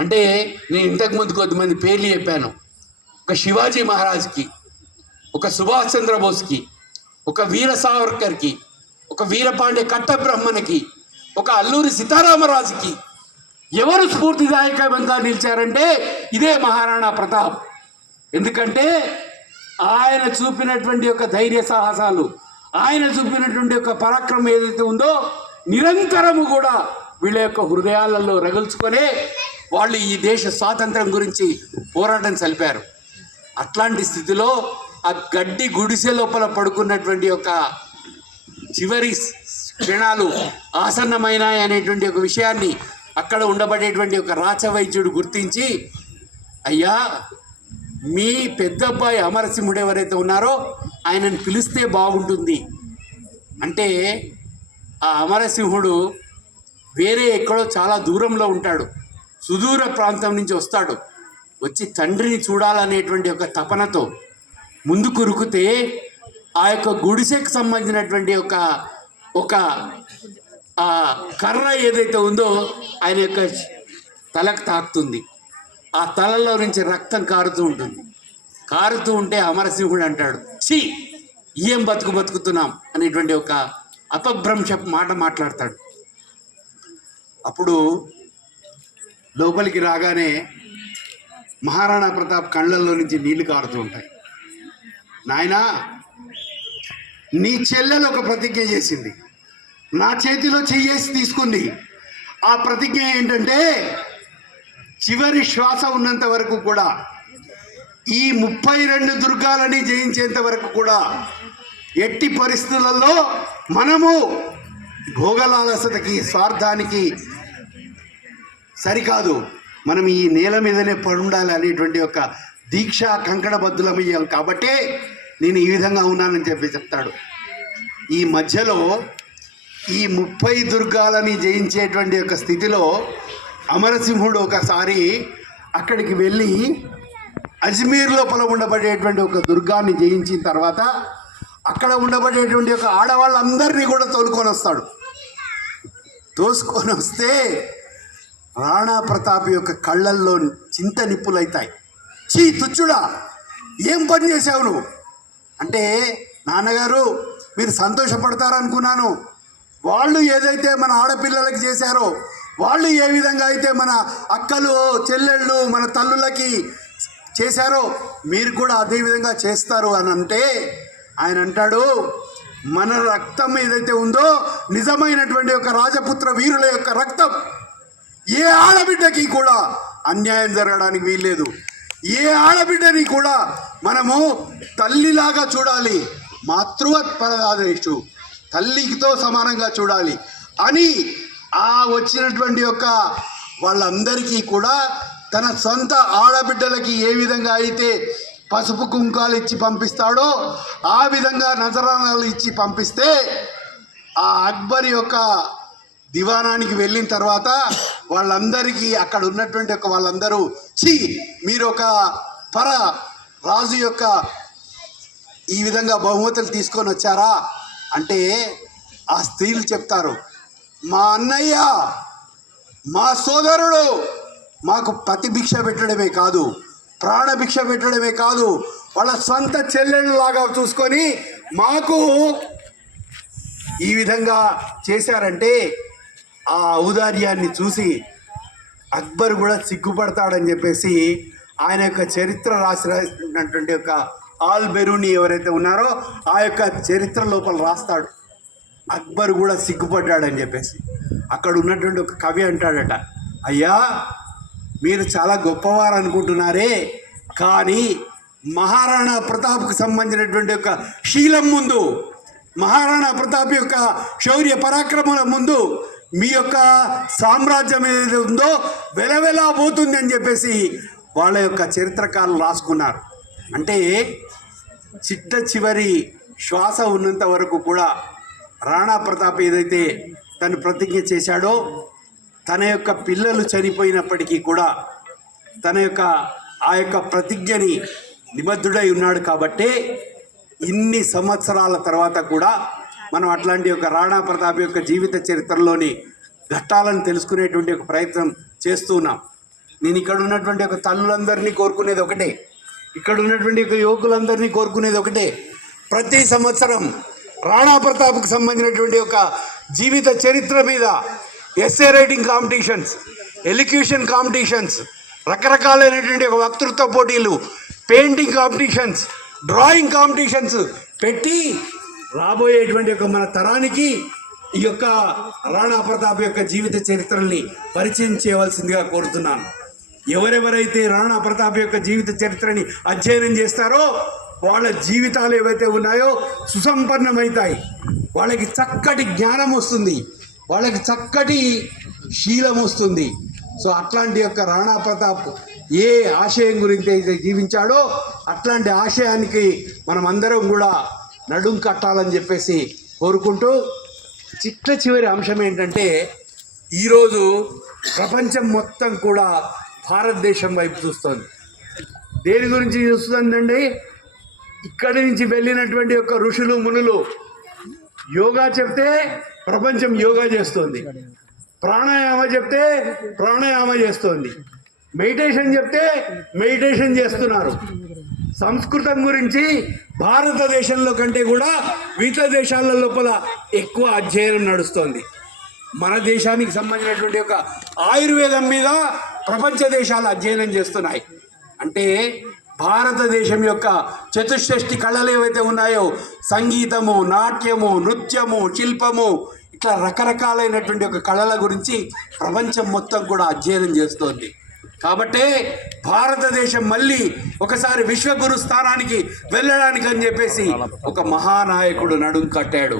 అంటే నేను ఇంతకుముందు కొద్దిమంది పేర్లు చెప్పాను. ఒక శివాజీ మహారాజ్కి, ఒక సుభాష్ చంద్రబోస్కి, ఒక వీర సావర్కర్కి, ఒక వీరపాండే కట్టబ్రహ్మణకి, ఒక అల్లూరి సీతారామరాజుకి ఎవరు స్ఫూర్తిదాయకంగా నిలిచారంటే ఇదే మహారాణా ప్రతాప్. ఎందుకంటే ఆయన చూపినటువంటి యొక్క ధైర్య సాహసాలు, ఆయన చూపినటువంటి యొక్క పరాక్రమం ఏదైతే ఉందో నిరంతరము కూడా వీళ్ళ యొక్క హృదయాలలో రగుల్చుకొనే వాళ్ళు ఈ దేశ స్వాతంత్రం గురించి పోరాటం సలిపారు. అట్లాంటి స్థితిలో ఆ గడ్డి గుడిసె లోపల పడుకున్నటువంటి యొక్క చివరి క్షణాలు ఆసన్నమైనాయి అనేటువంటి ఒక విషయాన్ని అక్కడ ఉండబడేటువంటి ఒక రాచవైద్యుడు గుర్తించి, అయ్యా మీ పెద్ద అబ్బాయి అమరసింహుడు ఎవరైతే ఉన్నారో ఆయనను పిలిస్తే బాగుంటుంది అంటే, ఆ అమరసింహుడు వేరే ఎక్కడో చాలా దూరంలో ఉంటాడు, సుదూర ప్రాంతం నుంచి వస్తాడు. వచ్చి తండ్రిని చూడాలనేటువంటి ఒక తపనతో ముందుకు రుకితే ఆ యొక్క గుడిసెకు సంబంధించినటువంటి ఒక కర్ర ఏదైతే ఉందో ఆయన యొక్క తలకు తాకుతుంది. ఆ తలలో నుంచి రక్తం కారుతూ ఉంటుంది. కారుతూ ఉంటే అమరసింహుడు అంటాడు, ఛీ ఏం బతుకుతున్నాం అనేటువంటి ఒక అపభ్రంశ మాట మాట్లాడతాడు. అప్పుడు లోపలికి రాగానే మహారాణా ప్రతాప్ కళ్ళల్లో నుంచి నీళ్లు కారుతూ ఉంటాయి. నాయనా, నీ చెల్లెలు ఒక ప్రతిజ్ఞ చేసింది, నా చేతిలో చెయ్యేసి తీసుకుంది. ఆ ప్రతిజ్ఞ ఏంటంటే చివరి శ్వాస ఉన్నంత వరకు కూడా, ఈ 32 దుర్గాలని జయించేంత వరకు కూడా ఎట్టి పరిస్థితులలో మనము భోగలాలసతకి స్వార్థానికి సరికాదు, మనం ఈ నేల మీదనే పడుండాలి అనేటువంటి ఒక దీక్ష కంకణబద్ధులమయ్యాం. కాబట్టే నేను ఈ విధంగా ఉన్నానని చెప్తాడు. ఈ మధ్యలో ఈ 30 దుర్గాలని జయించేటువంటి ఒక స్థితిలో అమరసింహుడు ఒకసారి అక్కడికి వెళ్ళి అజ్మీర్ లోపల ఉండబడేటువంటి ఒక దుర్గాన్ని జయించిన తర్వాత అక్కడ ఉండబడేటువంటి ఒక ఆడవాళ్ళందరినీ కూడా తోలుకొని వస్తే రాణా ప్రతాప్ యొక్క కళ్ళల్లో చింత నిప్పులైతాయి. చీ తుచ్చుడా, ఏం పని చేసావు నువ్వు అంటే, నాన్నగారు మీరు సంతోషపడతారనుకున్నాను. వాళ్ళు ఏదైతే మన ఆడపిల్లలకి చేశారో, వాళ్ళు ఏ విధంగా అయితే మన అక్కలు చెల్లెళ్ళు మన తల్లులకి చేశారో మీరు కూడా అదే విధంగా చేస్తారు అని అంటే ఆయన అంటాడు, మన రక్తం ఏదైతే ఉందో నిజమైనటువంటి ఒక రాజపుత్ర వీరుల యొక్క రక్తం, ఏ ఆడబిడ్డకి కూడా అన్యాయం జరగడానికి వీల్లేదు. ఏ ఆడబిడ్డని కూడా మనము తల్లిలాగా చూడాలి, మాతృవత్పరదాదేశు, తల్లితో సమానంగా చూడాలి అని ఆ వచ్చినటువంటి యొక్క వాళ్ళందరికీ కూడా తన సొంత ఆడబిడ్డలకి ఏ విధంగా అయితే పసుపు కుంకాలు ఇచ్చి పంపిస్తాడో ఆ విధంగా నజరానాలు ఇచ్చి పంపిస్తే ఆ అక్బర్ యొక్క దివానానికి వెళ్ళిన తర్వాత వాళ్ళందరికీ అక్కడ ఉన్నటువంటి ఒక వాళ్ళందరూ మీరు ఒక పర రాజు యొక్క ఈ విధంగా బహుమతులు తీసుకొని వచ్చారా అంటే ఆ స్త్రీలు చెప్తారు, మా అన్నయ్య మా సోదరుడు మాకు ప్రతిభిక్ష పెట్టడమే కాదు, ప్రాణభిక్ష పెట్టడమే కాదు, వాళ్ళ సొంత చెల్లెళ్ళలాగా చూసుకొని మాకు ఈ విధంగా చేశారంటే ఆ ఔదార్యాన్ని చూసి అక్బర్ కూడా సిగ్గుపడతాడని చెప్పేసి ఆయన యొక్క చరిత్ర రాసినటువంటి యొక్క ఆల్ బెరూని ఎవరైతే ఉన్నారో ఆ యొక్క చరిత్ర లోపల రాస్తాడు. అక్బర్ కూడా సిగ్గుపడ్డాడని చెప్పేసి అక్కడ ఉన్నటువంటి ఒక కవి అంటాడట, అయ్యా మీరు చాలా గొప్పవారు అనుకుంటున్నారే, కానీ మహారాణా ప్రతాప్కు సంబంధించినటువంటి యొక్క శీలం ముందు, మహారాణా ప్రతాప్ యొక్క శౌర్య పరాక్రమాల ముందు మీ యొక్క సామ్రాజ్యం ఏదైతే ఉందో వెలవెలా పోతుంది అని చెప్పేసి వాళ్ళ యొక్క చరిత్రకారులు రాసుకున్నారు. అంటే చిట్ట చివరి శ్వాస ఉన్నంత వరకు కూడా రాణా ప్రతాప్ ఏదైతే తను ప్రతిజ్ఞ చేశాడో, తన యొక్క పిల్లలు చనిపోయినప్పటికీ కూడా తన యొక్క ఆ యొక్క ప్రతిజ్ఞని నిబద్ధుడై ఉన్నాడు. కాబట్టే ఇన్ని సంవత్సరాల తర్వాత కూడా మనం అట్లాంటి ఒక రాణా ప్రతాప్ యొక్క జీవిత చరిత్రలోని ఘట్టాలను తెలుసుకునేటువంటి ఒక ప్రయత్నం చేస్తూ ఉన్నాం. నేను ఇక్కడ ఉన్నటువంటి ఒక తల్లులందరినీ కోరుకునేది ఒకటే, ఇక్కడ ఉన్నటువంటి ఒక యువకులందరినీ కోరుకునేది ఒకటే, ప్రతి సంవత్సరం రాణా ప్రతాప్కు సంబంధించినటువంటి ఒక జీవిత చరిత్ర మీద essay writing competitions, elocution competitions, రకరకాలైనటువంటి ఒక వక్తృత్వ పోటీలు, పెయింటింగ్ కాంపిటీషన్స్, డ్రాయింగ్ కాంపిటీషన్స్ పెట్టి రాబోయేటువంటి ఒక మన తరానికి ఈ యొక్క రాణా ప్రతాప్ యొక్క జీవిత చరిత్రల్ని పరిచయం చేయవలసిందిగా కోరుతున్నాను. ఎవరెవరైతే రాణా ప్రతాప్ యొక్క జీవిత చరిత్రని అధ్యయనం చేస్తారో వాళ్ళ జీవితాలు ఏవైతే ఉన్నాయో సుసంపన్నమవుతాయి, వాళ్ళకి చక్కటి జ్ఞానం వస్తుంది, వాళ్ళకి చక్కటి శీలం వస్తుంది. సో అట్లాంటి యొక్క రాణా ప్రతాప్ ఏ ఆశయం గురించి అయితే జీవించాడో అట్లాంటి ఆశయానికి మనం అందరం కూడా నడుం కట్టాలని చెప్పేసి కోరుకుంటూ, చిట్ట చివరి అంశం ఏంటంటే ఈరోజు ప్రపంచం మొత్తం కూడా భారతదేశం వైపు చూస్తుంది. దేని గురించి చూస్తుందండి? ఇక్కడి నుంచి వెళ్ళినటువంటి యొక్క ఋషులు మునులు యోగా చెప్తే ప్రపంచం యోగా చేస్తుంది, ప్రాణాయామ చెప్తే ప్రాణాయామ చేస్తుంది, మెడిటేషన్ చెప్తే మెడిటేషన్ చేస్తున్నారు. సంస్కృతం గురించి భారతదేశంలో కంటే కూడా వివిధ దేశాల లోపల ఎక్కువ అధ్యయనం నడుస్తుంది. మన దేశానికి సంబంధించినటువంటి ఒక ఆయుర్వేదం మీద ప్రపంచ దేశాలు అధ్యయనం చేస్తున్నాయి. అంటే భారతదేశం యొక్క చతుషష్ఠి కళలు ఏవైతే ఉన్నాయో, సంగీతము, నాట్యము, నృత్యము, శిల్పము, ఇట్లా రకరకాలైనటువంటి ఒక కళల గురించి ప్రపంచం మొత్తం కూడా అధ్యయనం చేస్తోంది. కాబట్టే భారతదేశం మళ్ళీ ఒకసారి విశ్వగురు స్థానానికి వెళ్ళడానికి అని చెప్పేసి ఒక మహానాయకుడు నడుం కట్టాడు.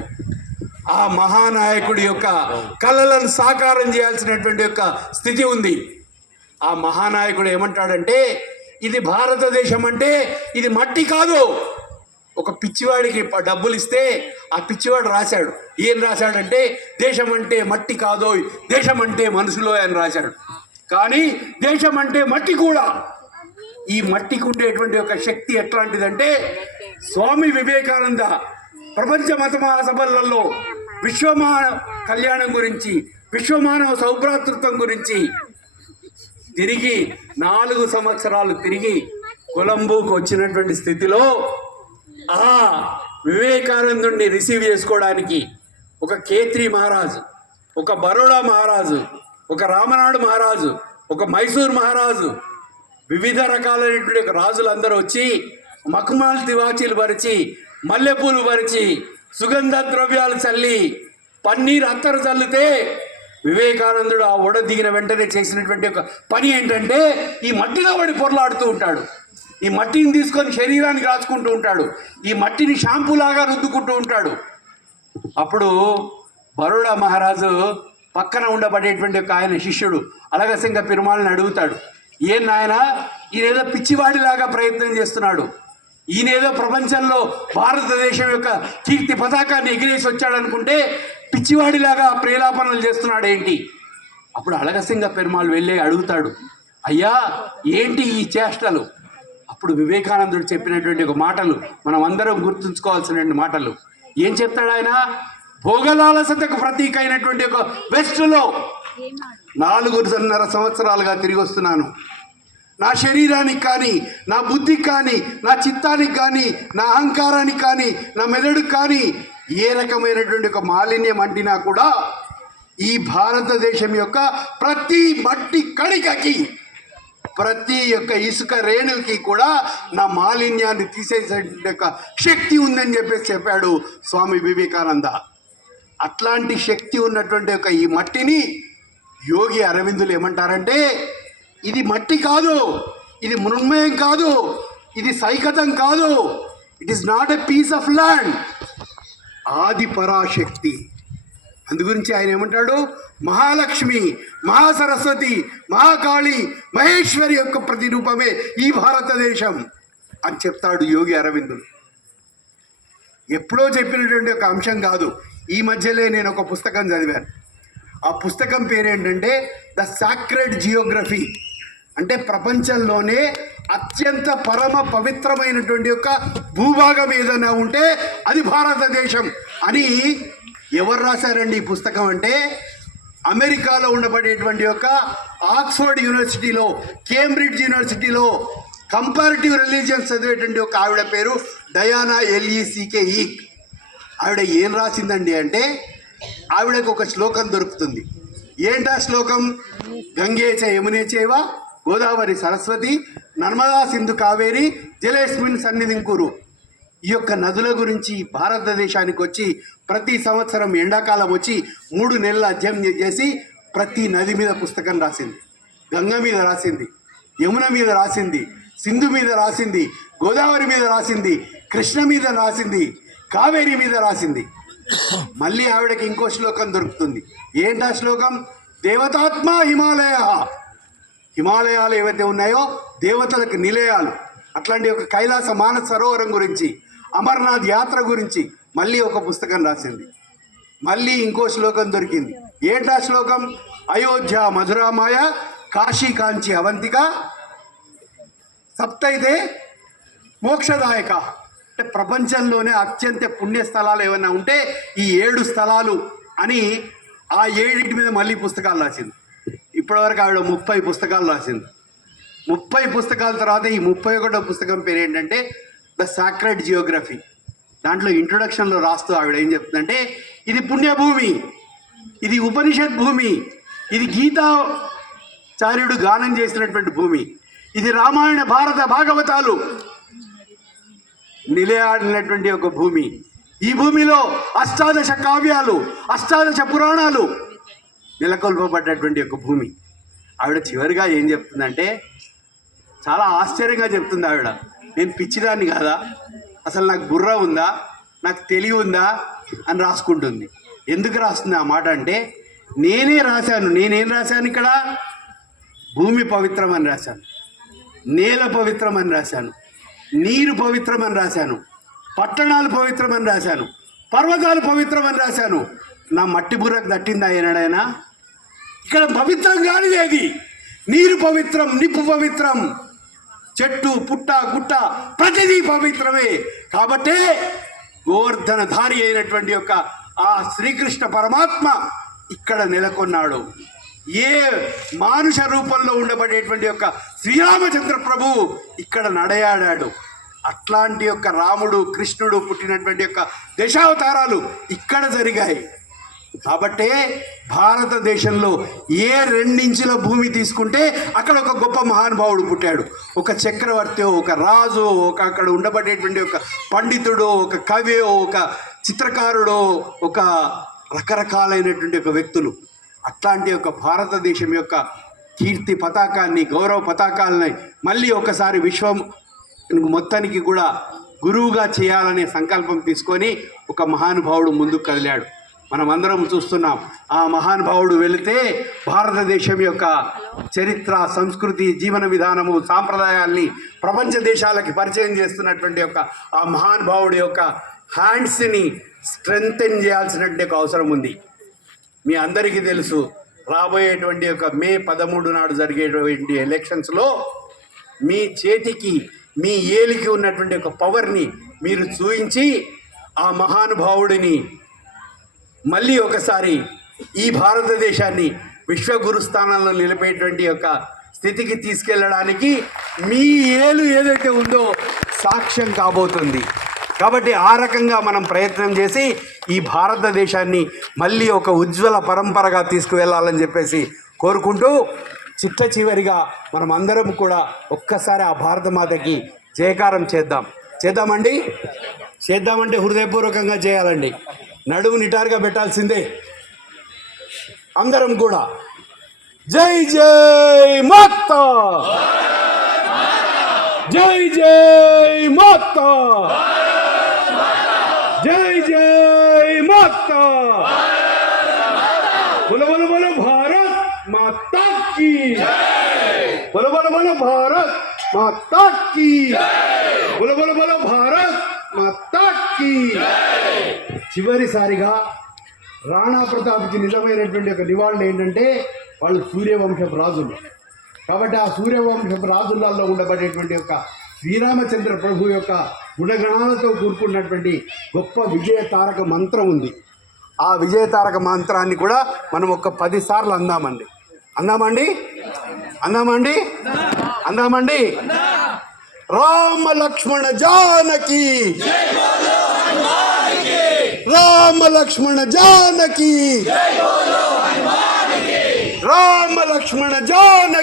ఆ మహానాయకుడి యొక్క కళలను సాకారం చేయాల్సినటువంటి యొక్క స్థితి ఉంది. ఆ మహానాయకుడు ఏమంటాడంటే, ఇది భారతదేశం అంటే ఇది మట్టి కాదు. ఒక పిచ్చివాడికి డబ్బులు ఇస్తే ఆ పిచ్చివాడు రాశాడు, ఏం రాశాడంటే దేశం అంటే మట్టి కాదో, దేశం అంటే మనుషులో అని రాశాడు. కానీ దేశం అంటే మట్టి కూడా. ఈ మట్టికి ఉండేటువంటి ఒక శక్తి ఎట్లాంటిదంటే, స్వామి వివేకానంద ప్రపంచ మత మహాసభలలో విశ్వమానవ కళ్యాణం గురించి, విశ్వమానవ సౌభ్రాతృత్వం గురించి తిరిగి 4 సంవత్సరాలు తిరిగి కొలంబోకు వచ్చినటువంటి స్థితిలో ఆ వివేకానందుడిని రిసీవ్ చేసుకోవడానికి ఒక కేత్రి మహారాజు, ఒక బరోడా మహారాజు, ఒక రామనాడు మహారాజు, ఒక మైసూర్ మహారాజు, వివిధ రకాలైనటువంటి రాజులందరూ వచ్చి మఖమాల్ తివాచీలు పరిచి, మల్లెపూలు పరిచి, సుగంధ ద్రవ్యాలు చల్లి, పన్నీర్ అత్తరు చల్లితే వివేకానందుడు ఆ ఓడ దిగిన వెంటనే చేసినటువంటి ఒక పని ఏంటంటే ఈ మట్టిలో పడి పొరలాడుతూ ఉంటాడు. ఈ మట్టిని తీసుకొని శరీరానికి రాచుకుంటూ ఉంటాడు. ఈ మట్టిని షాంపూలాగా రుద్దుకుంటూ ఉంటాడు. అప్పుడు బరోడా మహారాజు పక్కన ఉండబడేటువంటి ఒక ఆయన శిష్యుడు అలగసింగ పెరుమాళ్ళని అడుగుతాడు, ఏం నాయన ఈయనేదో పిచ్చివాడిలాగా ప్రయత్నం చేస్తున్నాడు, ఈయనేదో ప్రపంచంలో భారతదేశం యొక్క కీర్తి పతాకాన్ని ఎగిరేసి వచ్చాడనుకుంటే పిచ్చివాడిలాగా ప్రేలాపనలు చేస్తున్నాడు ఏంటి? అప్పుడు అలగసింగ పెరుమాళ్ళు వెళ్ళి అడుగుతాడు, అయ్యా ఏంటి ఈ చేష్టలు? అప్పుడు వివేకానందుడు చెప్పినటువంటి ఒక మాటలు మనం అందరం గుర్తుంచుకోవాల్సినటువంటి మాటలు. ఏం చెప్తాడు ఆయన? భోగలాలసతకు ప్రతీక అయినటువంటి ఒక వెస్ట్లో 4.5 సంవత్సరాలుగా తిరిగి వస్తున్నాను. నా శరీరానికి కానీ, నా బుద్ధికి కానీ, నా చిత్తానికి కానీ, నా అహంకారానికి కానీ, నా మెదడుకి కానీ ఏ రకమైనటువంటి ఒక మాలిన్యం అంటినా కూడా ఈ భారతదేశం యొక్క ప్రతి మట్టి కణికకి, ప్రతి యొక్క ఇసుక రేణుకి కూడా నా మాలిన్యాన్ని తీసేసే ఒక శక్తి ఉందని చెప్పాడు స్వామి వివేకానంద. అట్లాంటి శక్తి ఉన్నటువంటి ఒక ఈ మట్టిని యోగి అరవిందులు ఏమంటారంటే, ఇది మట్టి కాదు, ఇది మృన్మయం కాదు, ఇది సైకతం కాదు, it is not a piece of land, Adi Parashakti. అందుగురించి ఆయన ఏమంటాడు, మహాలక్ష్మి, మహాసరస్వతి, మహాకాళి, మహేశ్వరి యొక్క ప్రతిరూపమే ఈ భారతదేశం అని చెప్తాడు యోగి అరవిందులు. ఎప్పుడో చెప్పినటువంటి ఒక అంశం కాదు. ఈ మధ్యలో నేను ఒక పుస్తకం చదివాను. ఆ పుస్తకం పేరేంటంటే ద సాక్రెడ్ జియోగ్రఫీ. అంటే ప్రపంచంలోనే అత్యంత పరమ పవిత్రమైనటువంటి యొక్క భూభాగం ఏదైనా ఉంటే అది భారతదేశం అని ఎవరు రాశారండి ఈ పుస్తకం అంటే, అమెరికాలో ఉండబడేటువంటి యొక్క ఆక్స్ఫర్డ్ యూనివర్సిటీలో, కేంబ్రిడ్జ్ యూనివర్సిటీలో కంపారిటివ్ రిలీజియన్స్ చదివేటువంటి ఒక ఆవిడ పేరు డయానా ఎల్ఈసికే ఈక్. ఆవిడ ఏం రాసిందండి అంటే, ఆవిడకు ఒక శ్లోకం దొరుకుతుంది. ఏంటా శ్లోకం? గంగే చ యమునే చైవ గోదావరి సరస్వతి నర్మదా సింధు కావేరి జలేస్మిన్ సన్నిధిం కురు. ఈ యొక్క నదుల గురించి భారతదేశానికి వచ్చి ప్రతి సంవత్సరం ఎండాకాలం వచ్చి 3 నెలలు అధ్యయనం చేసి ప్రతి నది మీద పుస్తకం రాసింది. గంగ మీద రాసింది, యమున మీద రాసింది, సింధు మీద రాసింది, గోదావరి మీద రాసింది, కృష్ణ మీద రాసింది, కావేరి మీద రాసింది. మళ్ళీ ఆవిడకి ఇంకో శ్లోకం దొరుకుతుంది. ఏంటా శ్లోకం? దేవతాత్మ హిమాలయ. హిమాలయాలు ఏవైతే ఉన్నాయో దేవతలకు నిలయాలు, అట్లాంటి ఒక కైలాస మానస సరోవరం గురించి, అమర్నాథ్ యాత్ర గురించి మళ్ళీ ఒక పుస్తకం రాసింది. మళ్ళీ ఇంకో శ్లోకం దొరికింది. ఏంటా శ్లోకం? అయోధ్య మధురామాయ కాశీ కాంచి అవంతిక సప్తైతే మోక్షదాయక. అంటే ప్రపంచంలోనే అత్యంత పుణ్యస్థలాలు ఏమైనా ఉంటే ఈ 7 స్థలాలు అని ఆ 7 మీద మళ్ళీ పుస్తకాలు రాసింది. ఇప్పటివరకు ఆవిడ 30 పుస్తకాలు రాసింది. 30 పుస్తకాల తర్వాత ఈ 31వ పుస్తకం పేరు ఏంటంటే ద సాక్రెడ్ జియోగ్రఫీ. దాంట్లో ఇంట్రొడక్షన్లో రాస్తూ ఆవిడ ఏం చెప్తుందంటే, ఇది పుణ్యభూమి, ఇది ఉపనిషత్ భూమి, ఇది గీతాచార్యుడు గానం చేసినటువంటి భూమి, ఇది రామాయణ భారత భాగవతాలు నిలయాడినటువంటి ఒక భూమి, ఈ భూమిలో 18 కావ్యాలు 18 పురాణాలు నెలకొల్పబడ్డటువంటి ఒక భూమి. ఆవిడ చివరిగా ఏం చెప్తుందంటే, చాలా ఆశ్చర్యంగా చెప్తుంది ఆవిడ, నేను పిచ్చిదాన్ని కాదా, అసలు నాకు బుర్ర ఉందా, నాకు తెలివి ఉందా అని రాసుకుంటుంది. ఎందుకు రాస్తుంది ఆ మాట అంటే, నేనే రాశాను. నేనేం రాశాను ఇక్కడ? భూమి పవిత్రం అని రాశాను, నేల పవిత్రం అని రాశాను, నీరు పవిత్రం అని రాశాను, పట్టణాలు పవిత్రం అని రాశాను, పర్వతాలు పవిత్రం అని రాశాను. నా మట్టి బుర్రకు తట్టిందా ఏనాడైనా? ఇక్కడ పవిత్రం కానిదేది. నీరు పవిత్రం, నిప్పు పవిత్రం, చెట్టు పుట్ట గుట్ట ప్రతిదీ పవిత్రమే. కాబట్టే గోవర్ధనధారి అయినటువంటి యొక్క ఆ శ్రీకృష్ణ పరమాత్మ ఇక్కడ నెలకొన్నాడు. ఏ మానుష రూపంలో ఉండబడేటువంటి యొక్క శ్రీరామచంద్ర ప్రభువు ఇక్కడ నడయాడాడు. అట్లాంటి యొక్క రాముడు కృష్ణుడు పుట్టినటువంటి యొక్క దశావతారాలు ఇక్కడ జరిగాయి. కాబట్టే భారతదేశంలో ఏ 2 ఇంచుల భూమి తీసుకుంటే అక్కడ ఒక గొప్ప మహానుభావుడు పుట్టాడు. ఒక చక్రవర్తి, ఒక రాజు, ఒక అక్కడ ఉండబడేటువంటి ఒక పండితుడు, ఒక కవి, ఒక చిత్రకారుడు, ఒక రకరకాలైనటువంటి ఒక వ్యక్తులు. అట్లాంటి ఒక భారతదేశం యొక్క కీర్తి పతాకాన్ని, గౌరవ పతాకాలని మళ్ళీ ఒకసారి విశ్వం మొత్తానికి కూడా గురువుగా చేయాలనే సంకల్పం తీసుకొని ఒక మహానుభావుడు ముందుకు కదిలాడు. మనం అందరం చూస్తున్నాం. ఆ మహానుభావుడు వెళితే భారతదేశం యొక్క చరిత్ర, సంస్కృతి, జీవన విధానము, సాంప్రదాయాల్ని ప్రపంచ దేశాలకి పరిచయం చేస్తున్నటువంటి యొక్క ఆ మహానుభావుడి యొక్క హ్యాండ్స్ని స్ట్రెంగ్తెన్ చేయాల్సినటువంటి ఒక అవసరం ఉంది. మీ అందరికీ తెలుసు, రాబోయేటువంటి యొక్క మే 13 నాడు జరిగేటువంటి ఎలక్షన్స్లో మీ చేతికి, మీ ఏలికి ఉన్నటువంటి ఒక పవర్ని మీరు చూయించి ఆ మహానుభావుడిని మళ్ళీ ఒకసారి ఈ భారతదేశాన్ని విశ్వగురు స్థానంలో నిలిపేటువంటి యొక్క స్థితికి తీసుకెళ్ళడానికి మీ ఏలు ఏదైతే ఉందో సాక్ష్యం కాబోతుంది. కాబట్టి ఆ రకంగా మనం ప్రయత్నం చేసి ఈ భారతదేశాన్ని మళ్ళీ ఒక ఉజ్వల పరంపరగా తీసుకువెళ్ళాలని చెప్పేసి కోరుకుంటూ, చిట్ట చివరిగా మనం అందరం కూడా ఒక్కసారి ఆ భారతమాతకి జయకారం చేద్దామండి. చేద్దామంటే హృదయపూర్వకంగా చేయాలండి. నడుము నిటారుగా పెట్టాల్సిందే. అందరం కూడా జై జై మాతా, జై జై మాతా, జై జై మాతా, बोलो बोलो बोलो भारत माता की, बोलो बोलो बोलो भारत माता की, बोलो बोलो बोलो भारत माता की. చివరిసారిగా రాణా ప్రతాప్కి నిజమైనటువంటి ఒక నివాళులు ఏంటంటే వాళ్ళు సూర్యవంశపు రాజులు. కాబట్టి ఆ సూర్యవంశపు రాజులలో ఉండబడేటువంటి యొక్క శ్రీరామచంద్ర ప్రభు యొక్క గుణగణాలతో కూడుకున్నటువంటి గొప్ప విజయ తారక మంత్రం ఉంది. ఆ విజయ తారక మంత్రాన్ని కూడా మనం ఒక 10 సార్లు అందామండి. రామ లక్ష్మణ జానకి, రామ లక్ష్మణ జానకి, రామ లక్ష్మణ జానకి.